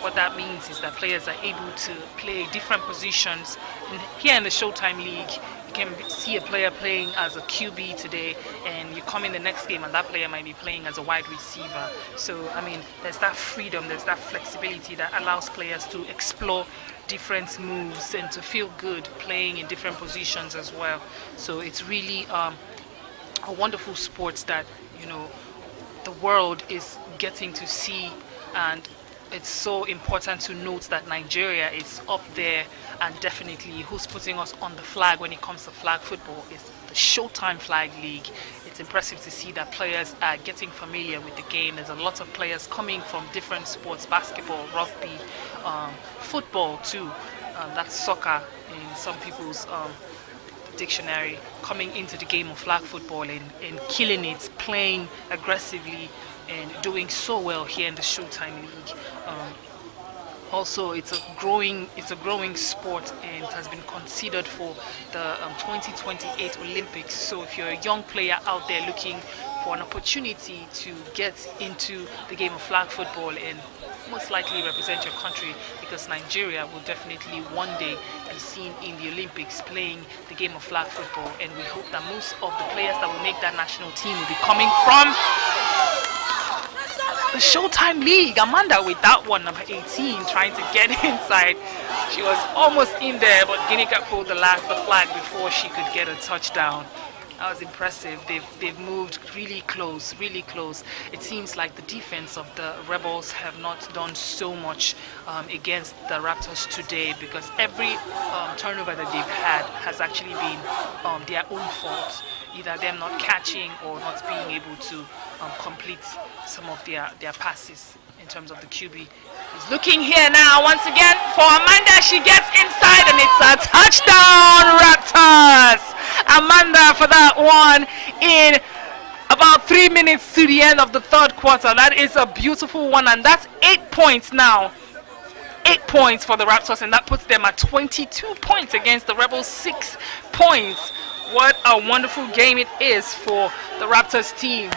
what that means is that players are able to play different positions. And here in the Showtime League, you can see a player playing as a QB today, and you come in the next game and that player might be playing as a wide receiver. So, there's that freedom, there's that flexibility that allows players to explore different moves and to feel good playing in different positions as well. So it's really a wonderful sport that the world is getting to see, and it's so important to note that Nigeria is up there, and definitely who's putting us on the flag when it comes to flag football is the Showtime Flag League. It's impressive to see that players are getting familiar with the game. There's a lot of players coming from different sports, basketball, rugby, football too. That's soccer in some people's dictionary, coming into the game of flag football and killing it, playing aggressively and doing so well here in the Showtime League. Also, it's a growing sport, and it has been considered for the 2028 Olympics. So if you're a young player out there looking for an opportunity to get into the game of flag football and most likely represent your country, because Nigeria will definitely one day be seen in the Olympics playing the game of flag football, and we hope that most of the players that will make that national team will be coming from the Showtime League. Amanda with that one, number 18, trying to get inside. She was almost in there, but Ginika pulled the flag before she could get a touchdown. That was impressive. They've moved really close, really close. It seems like the defense of the Rebels have not done so much against the Raptors today, because every turnover that they've had has actually been their own fault. Either them not catching or not being able to complete some of their passes in terms of the QB. He's looking here now once again for Amanda. She gets inside and it's a touchdown, Raptors! Amanda for that one in about 3 minutes to the end of the third quarter. That is a beautiful one, and that's 8 points now. 8 points for the Raptors, and that puts them at 22 points against the Rebels 6 points. What a wonderful game it is for the Raptors team.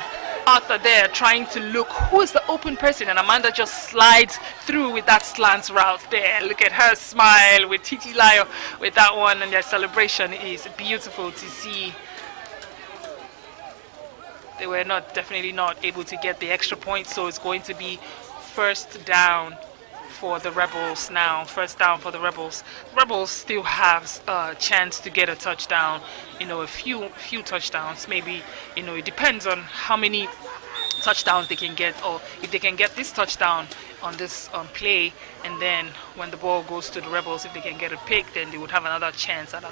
Arthur there trying to look who is the open person, and Amanda just slides through with that slant route there. Look at her smile with Titi Layo with that one, and their celebration is beautiful to see. They were definitely not able to get the extra point, so it's going to be first down for the Rebels now. First down for the Rebels. Rebels still have a chance to get a touchdown, a few touchdowns maybe. It depends on how many touchdowns they can get, or if they can get this touchdown on this play, and then when the ball goes to the Rebels, if they can get a pick, then they would have another chance at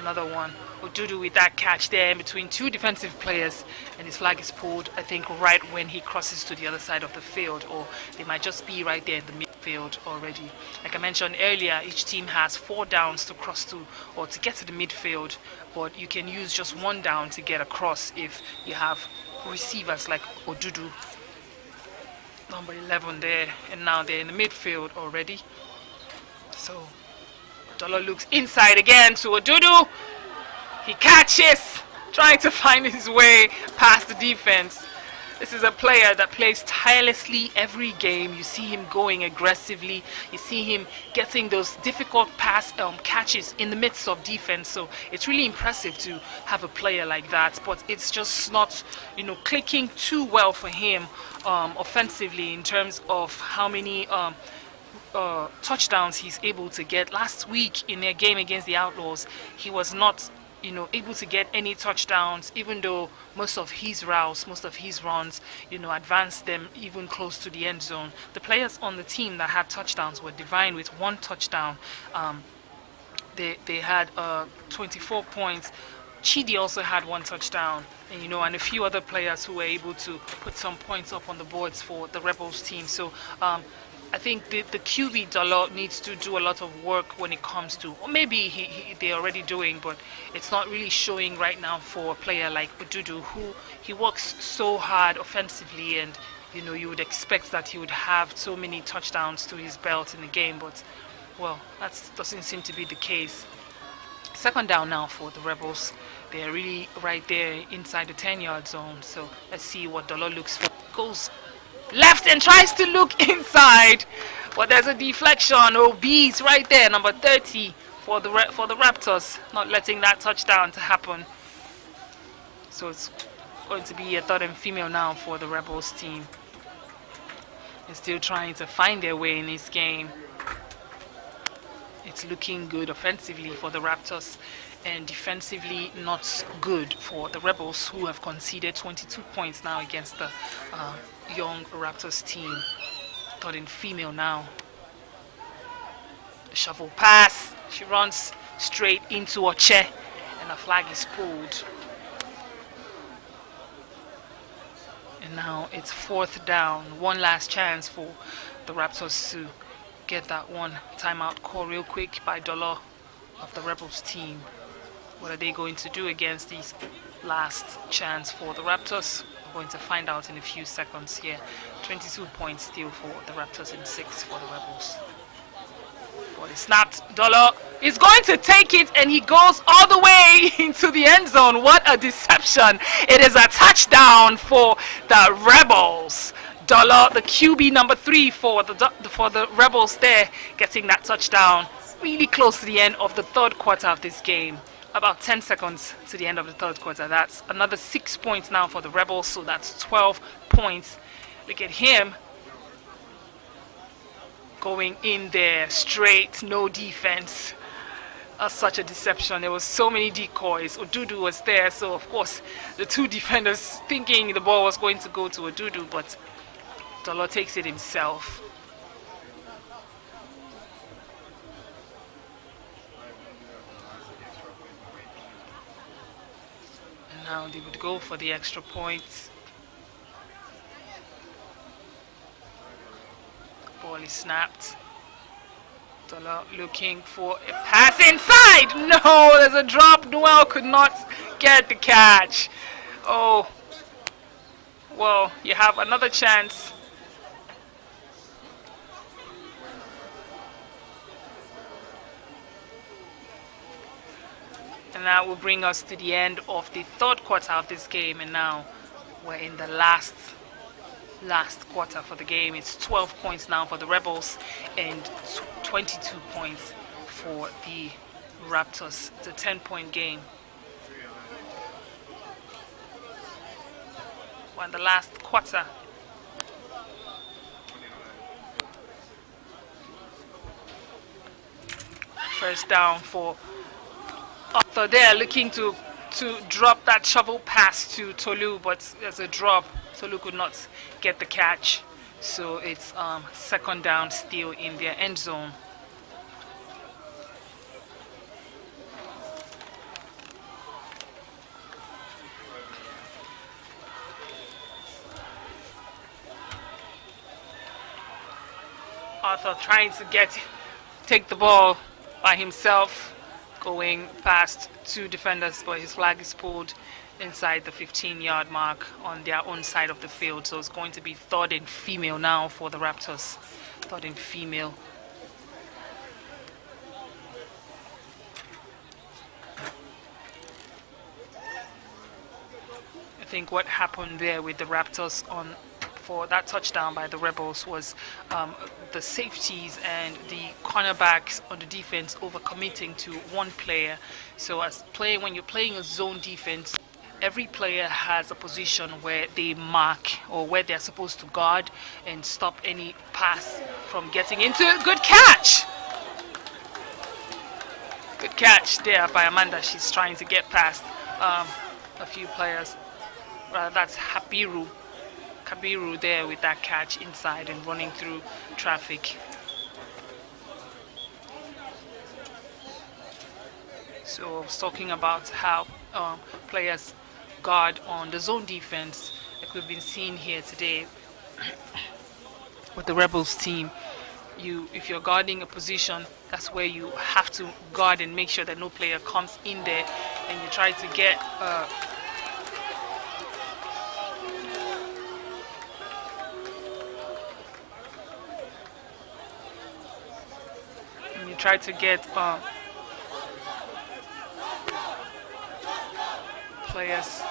another one. Odudu with that catch there in between two defensive players, and his flag is pulled, I think, right when he crosses to the other side of the field, or they might just be right there in the midfield already. Like I mentioned earlier, each team has 4 downs to cross to, or to get to the midfield, but you can use just 1 down to get across if you have receivers like Odudu, number 11 there, and now they're in the midfield already. So Dollar looks inside again to Odudu. He catches, trying to find his way past the defense. This is a player that plays tirelessly every game. You see him going aggressively. You see him getting those difficult pass catches in the midst of defense. So it's really impressive to have a player like that. But it's just not, clicking too well for him offensively in terms of how many touchdowns he's able to get. Last week in their game against the Outlaws, he was not able to get any touchdowns, even though most of his routes, most of his runs, advanced them even close to the end zone. The players on the team that had touchdowns were Divine with 1 touchdown. They had 24 points. Chidi also had 1 touchdown, and a few other players who were able to put some points up on the boards for the Rebels team. So I think the QB Dollar needs to do a lot of work when it comes to, or maybe they're already doing, but it's not really showing right now for a player like Odudu, who he works so hard offensively, and you would expect that he would have so many touchdowns to his belt in the game, but well, that doesn't seem to be the case. Second down now for the Rebels. They're really right there inside the 10-yard zone, so let's see what Dollar looks for. Goes left and tries to look inside, but there's a deflection. OB's right there, number 30 for the Raptors, not letting that touchdown to happen. So it's going to be a third and female now for the Rebels team. They're still trying to find their way in this game. It's looking good offensively for the Raptors, and defensively not good for the Rebels, who have conceded 22 points now against the young Raptors team. Third and female now. The shovel pass. She runs straight into Oche, and the flag is pulled. And now it's 4th down. One last chance for the Raptors to get that one timeout call real quick by Dollar of the Rebels team. What are they going to do against these last chance for the Raptors? We're going to find out in a few seconds here. 22 points still for the Raptors and 6 for the Rebels. Ball is snapped. Dollar is going to take it, and he goes all the way into the end zone. What a deception. It is a touchdown for the Rebels. Dollar, the QB number 3 for the Rebels there, getting that touchdown really close to the end of the third quarter of this game. About 10 seconds to the end of the third quarter. That's another 6 points now for the Rebels, so that's 12 points. Look at him going in there straight, no defense. Such a deception. There was so many decoys. Odudu was there, so of course the two defenders thinking the ball was going to go to Odudu, but Dollar takes it himself. And now they would go for the extra point. Ball is snapped. Dollar looking for a pass inside. No, there's a drop. Noel could not get the catch. Oh, well, you have another chance. And that will bring us to the end of the third quarter of this game. And now we're in the last quarter for the game. It's 12 points now for the Rebels and 22 points for the Raptors. It's a 10-point game. We're in the last quarter. First down for Arthur there, looking to drop that shovel pass to Tolu, but there's a drop. Tolu could not get the catch, so it's second down still in their end zone. Arthur trying to take the ball by himself, going past two defenders, but his flag is pulled inside the 15-yard mark on their own side of the field. So it's going to be third and female now for the Raptors. Third and female. I think what happened there with the Raptors for that touchdown by the Rebels was the safeties and the cornerbacks on the defense overcommitting to one player. So when you're playing a zone defense, every player has a position where they mark or where they're supposed to guard and stop any pass from getting into. Good catch! Good catch there by Amanda. She's trying to get past a few players. That's Kabiru there with that catch inside and running through traffic. So I was talking about how players guard on the zone defense, like we've been seeing here today with the Rebels team. If you're guarding a position, that's where you have to guard and make sure that no player comes in there, and you try to get players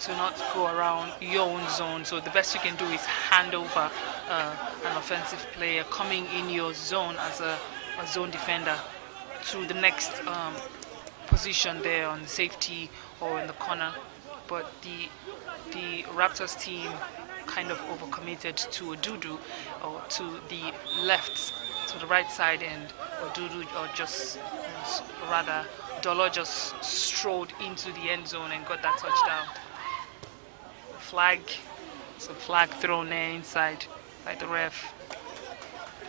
to not go around your own zone. So the best you can do is hand over an offensive player coming in your zone as a zone defender to the next position there on the safety or in the corner. But the Raptors team kind of overcommitted to Odudu, or to the left, to the right side, and Odudu, or just rather Dollar just strode into the end zone and got that touchdown. It's a flag thrown there inside by the ref.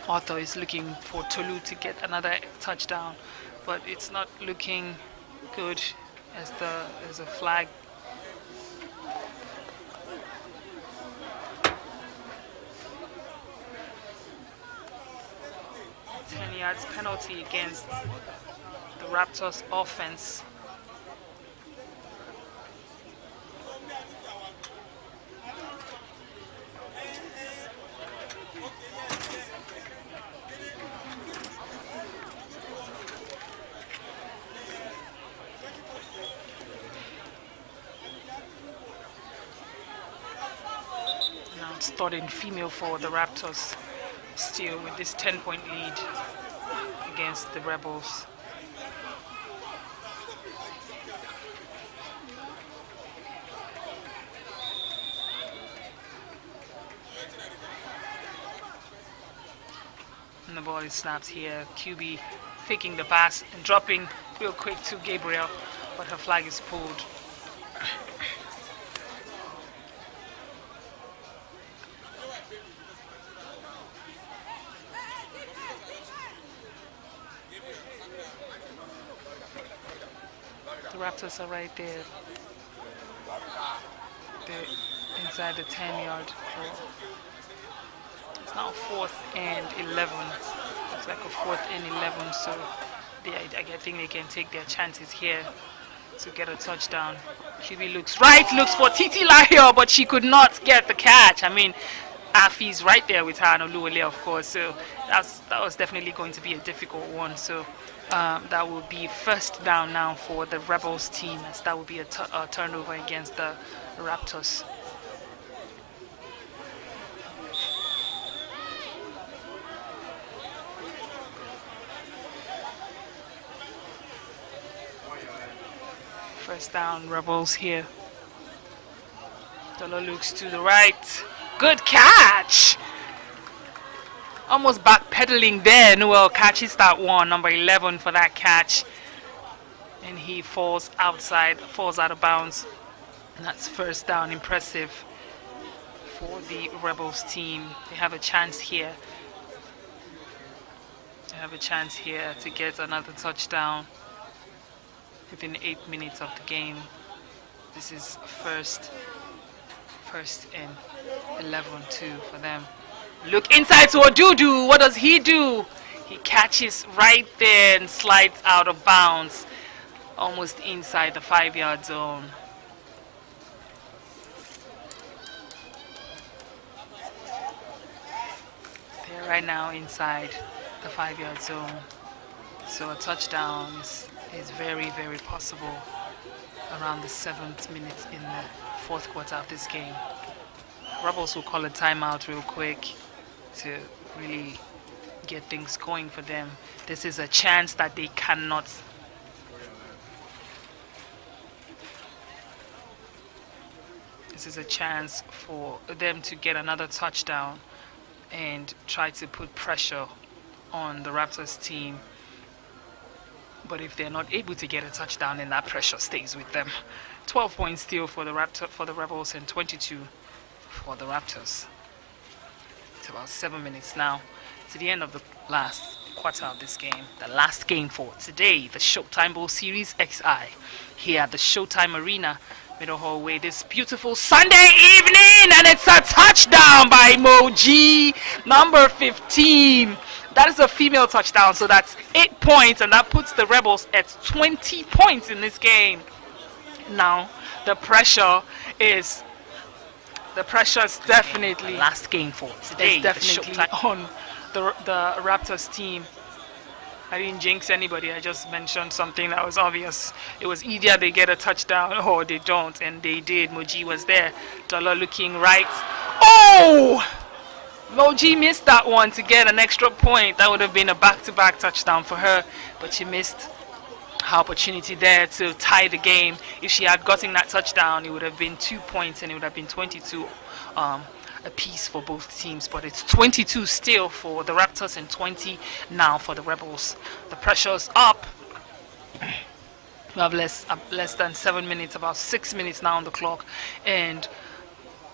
Arthur is looking for Tolu to get another touchdown, but it's not looking good as there's a flag. Yards penalty against the Raptors offense. starting female for the Raptors, still with this 10-point lead against the Rebels. And the ball is snapped here. QB faking the pass and dropping real quick to Gabriel, but her flag is pulled. The Raptors are right there. They're inside the 10-yard. It's now 4th and 11. It's like a 4th and 11, so I think they can take their chances here to get a touchdown. QB looks right, looks for Titi Lahio, but she could not get the catch. I mean, Afi's right there with her and Oluwole, of course, so that was definitely going to be a difficult one. So that will be first down now for the Rebels team, as that will be a turnover against the Raptors. First down, Rebels here. Dolo looks to the right. Good catch! Almost backpedaling there. Noel catches that one, number 11 for that catch. And he falls out of bounds. And that's first down. Impressive for the Rebels team. They have a chance here. They have a chance here to get another touchdown within 8 minutes of the game. This is first and 11-2 for them. Look inside to Odudu. What does he do? He catches right there and slides out of bounds, almost inside the 5-yard zone. They're right now inside the 5-yard zone. So a touchdown is very, very possible around the 7th minute in the 4th quarter of this game. Rebels will call a timeout real quick to really get things going for them. This is a chance that they cannot. This is a chance for them to get another touchdown and try to put pressure on the Raptors team. But if they're not able to get a touchdown, then that pressure stays with them. 12 points still for the Rebels and 22 for the Raptors. It's about 7 minutes now to the end of the last quarter of this game. The last game for today, the Showtime Bowl Series XI, here at the Showtime Arena, Middle Hallway, this beautiful Sunday evening, and it's a touchdown by Moji, number 15. That is a female touchdown, so that's 8 points, and that puts the Rebels at 20 points in this game. Now, the pressure is definitely last game for today. It's definitely on the Raptors team. I didn't jinx anybody. I just mentioned something that was obvious. It was either they get a touchdown or they don't, and they did. Moji was there. Dolo looking right. Oh! Moji missed that one to get an extra point. That would have been a back-to-back touchdown for her, but she missed her opportunity there to tie the game. If she had gotten that touchdown, it would have been 2 points and it would have been 22 apiece for both teams. But it's 22 still for the Raptors and 20 now for the Rebels. The pressure's up. We have less than 7 minutes, about 6 minutes now on the clock, and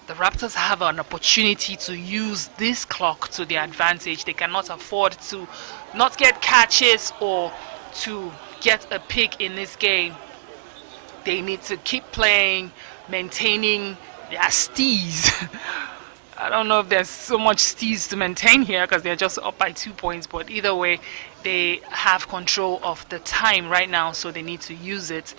the Raptors have an opportunity to use this clock to their advantage. They cannot afford to not get catches or to get a pick in this game. They need to keep playing, maintaining their steez. I don't know if there's so much steez to maintain here because they're just up by 2 points, but either way, they have control of the time right now, so they need to use it.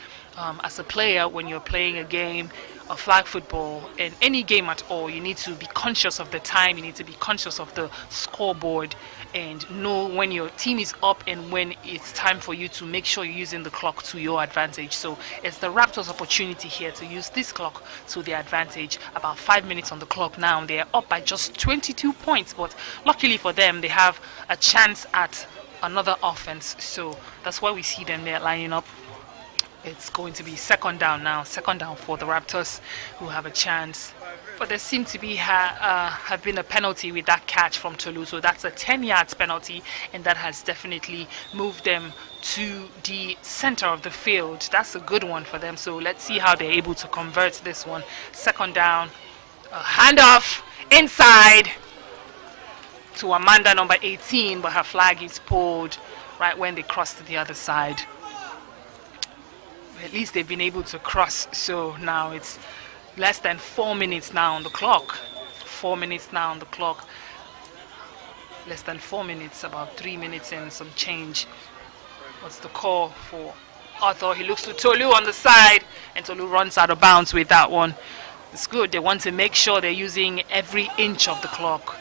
As a player, when you're playing a game of flag football, in any game at all, you need to be conscious of the time, you need to be conscious of the scoreboard, and know when your team is up and when it's time for you to make sure you're using the clock to your advantage. So it's the Raptors' opportunity here to use this clock to their advantage. About 5 minutes on the clock now. They're up by just 22 points, but luckily for them, they have a chance at another offense. So that's why we see them there lining up. It's going to be second down now. Second down for the Raptors, who have a chance. But there seemed to be have been a penalty with that catch from Tolu. So that's a 10 yards penalty, and that has definitely moved them to the center of the field. That's a good one for them. So let's see how they're able to convert this one. Second down, a handoff inside to Amanda, number 18, but her flag is pulled right when they cross to the other side. At least they've been able to cross. So now it's less than 4 minutes now on the clock. 4 minutes now on the clock. Less than 4 minutes, about 3 minutes and some change. What's the call for Arthur? He looks to Tolu on the side, and Tolu runs out of bounds with that one. It's good. They want to make sure they're using every inch of the clock.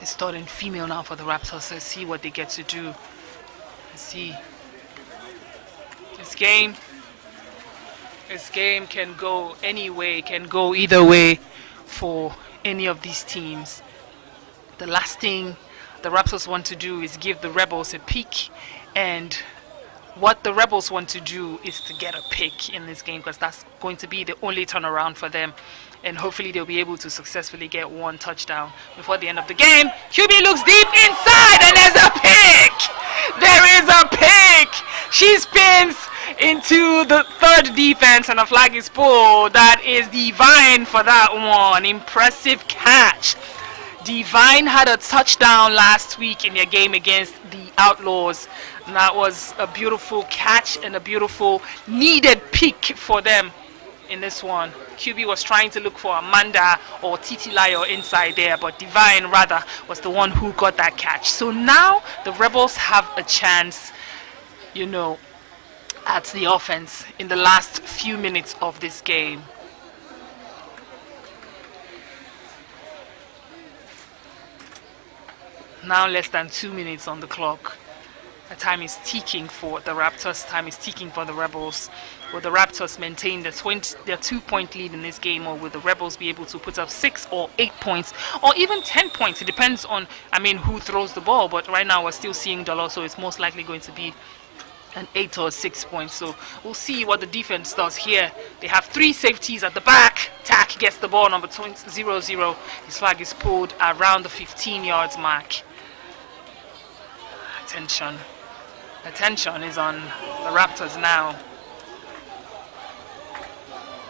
It's third and female now for the Raptors. Let's see what they get to do. Let's see. This game can go any way, can go either way for any of these teams. The last thing the Raptors want to do is give the Rebels a pick, and what the Rebels want to do is to get a pick in this game, because that's going to be the only turnaround for them, and hopefully they'll be able to successfully get one touchdown before the end of the game. QB looks deep inside, and there's a pick! There is a pick! She spins into the third defense, and a flag is pulled. That is Divine for that one. Impressive catch. Divine had a touchdown last week in their game against the Outlaws. And that was a beautiful catch and a beautiful needed pick for them in this one. QB was trying to look for Amanda or Titilayo inside there, but Divine rather was the one who got that catch. So now the Rebels have a chance, you know, at the offense in the last few minutes of this game. Now less than 2 minutes on the clock. The time is ticking for the Raptors. Time is ticking for the Rebels. Will the Raptors maintain their 2-point lead in this game, or will the Rebels be able to put up 6 or 8 points, or even 10 points? It depends on, who throws the ball. But right now we're still seeing Dollar, so it's most likely going to be an 8 or 6 points. So we'll see what the defense does here. They have 3 safeties at the back. Tack gets the ball, number 00. His flag is pulled around the 15 yards mark. Attention is on the Raptors now.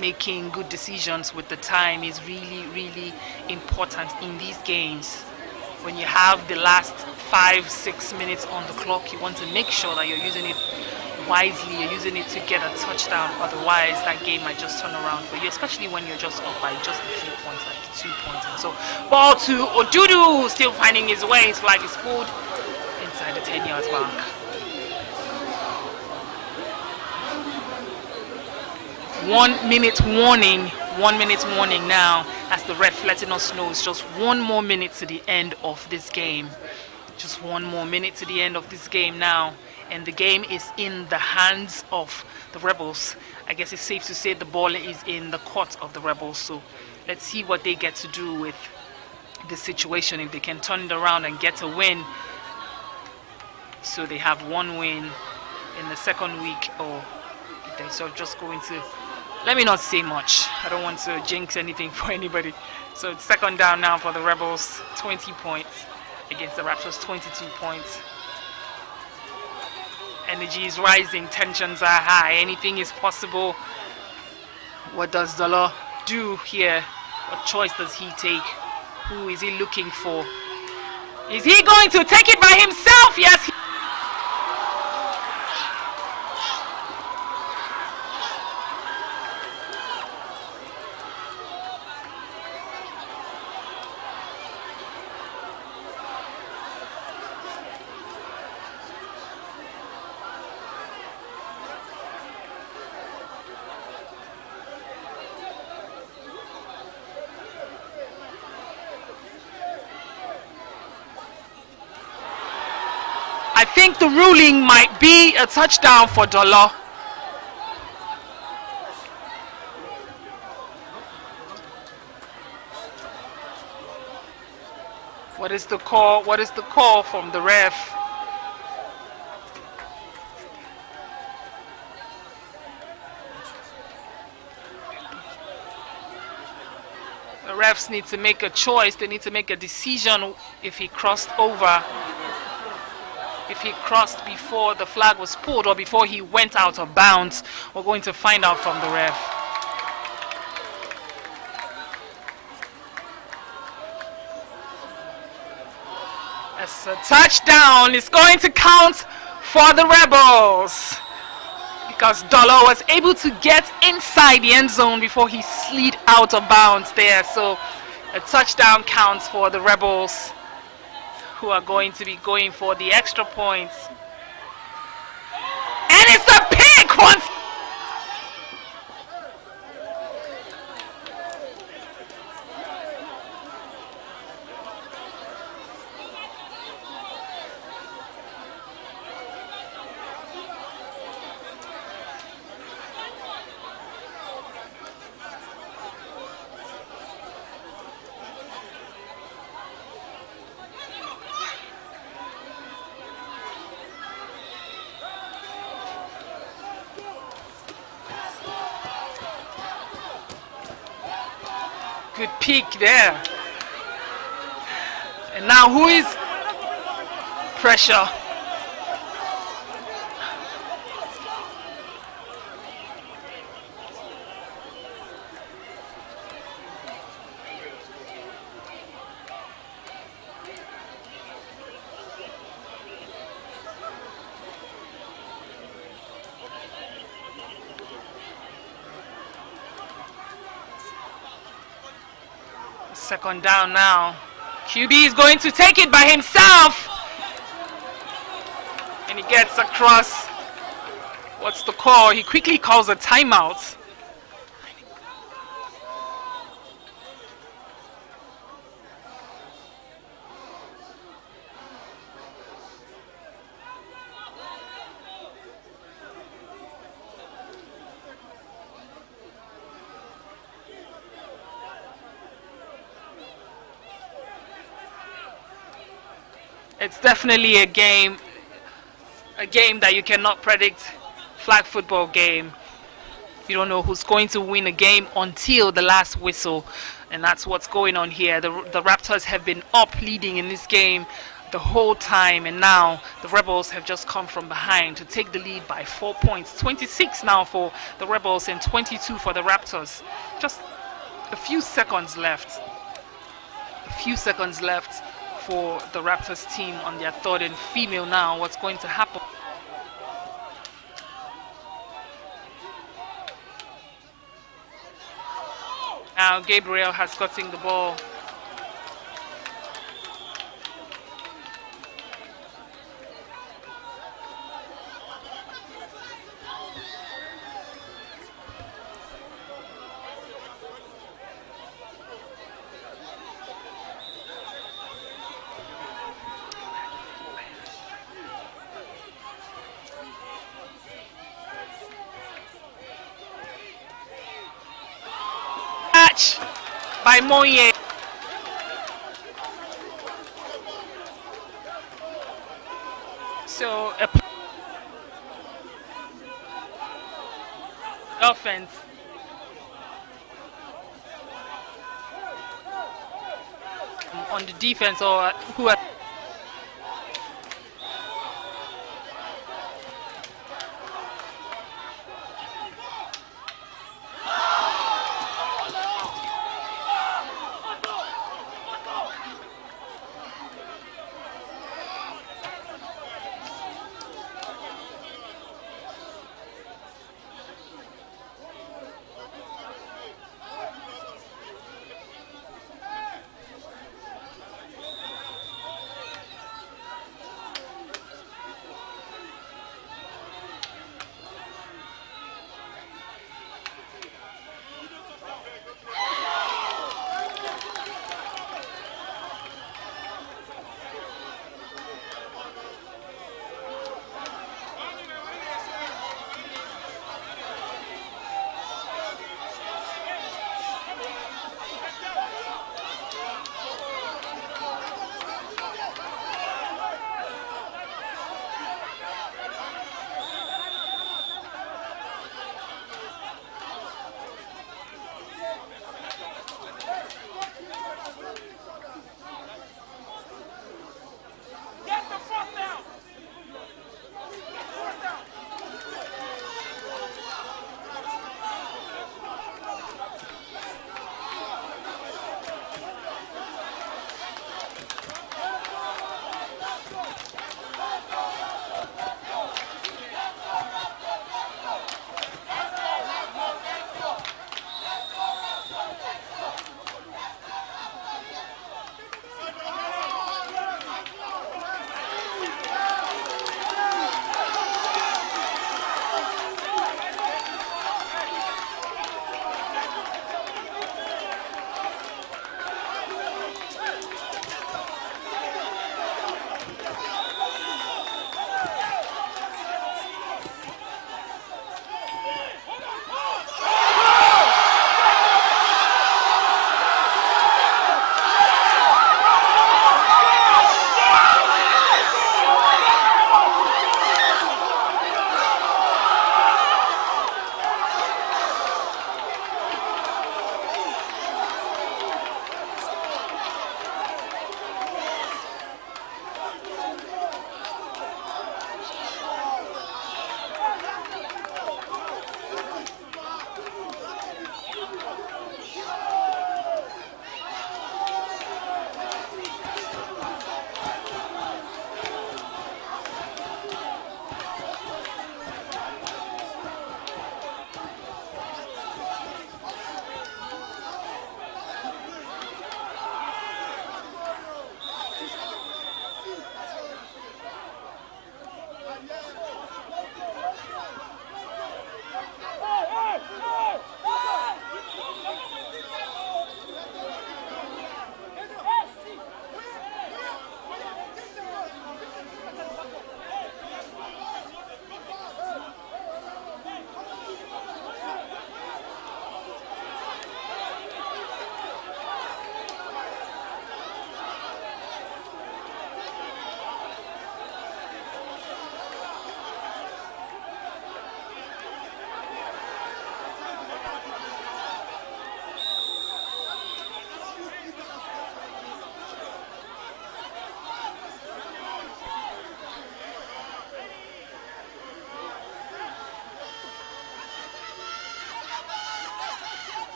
Making good decisions with the time is really, really important in these games. When you have the last 5-6 minutes on the clock, you want to make sure that you're using it wisely, you're using it to get a touchdown. Otherwise, that game might just turn around for you, especially when you're just up by just a few points, like 2 points. And so, ball to Odudu, still finding his way. His flag is pulled inside the 10 yards mark. 1 minute warning. 1 minute warning now, as the ref letting us know it's just 1 more minute to the end of this game. Just 1 more minute to the end of this game now, and the game is in the hands of the Rebels. I guess it's safe to say the ball is in the court of the Rebels. So let's see what they get to do with this situation, if they can turn it around and get a win. So they have 1 win in the second week, or if they're sort of just going to, let me not say much. I don't want to jinx anything for anybody. So it's second down now for the Rebels. 20 points against the Raptors, 22 points. Energy is rising, tensions are high. Anything is possible. What does Dolo do here? What choice does he take? Who is he looking for? Is he going to take it by himself? Yes. I think the ruling might be a touchdown for Dolo. What is the call? What is the call from the ref? The refs need to make a choice. They need to make a decision if he crossed over. If he crossed before the flag was pulled or before he went out of bounds. We're going to find out from the ref. That's a touchdown. It's going to count for the Rebels, because Dolo was able to get inside the end zone before he slid out of bounds there. So a touchdown counts for the Rebels, who are going to be going for the extra points. And it's a pick once. Good peek there. And now who is pressure? Second down now. QB is going to take it by himself. And he gets across. What's the call? He quickly calls a timeout. It's definitely a game that you cannot predict. Flag football game. You don't know who's going to win a game until the last whistle, and that's what's going on here. The Raptors have been up leading in this game the whole time, and now the Rebels have just come from behind to take the lead by 4 points. 26 now for the Rebels and 22 for the Raptors. Just a few seconds left. A few seconds left for the Raptors team on their third and female now. What's going to happen? Now Gabriel has gotten the ball. By Moye. So offense. On the defense, or who are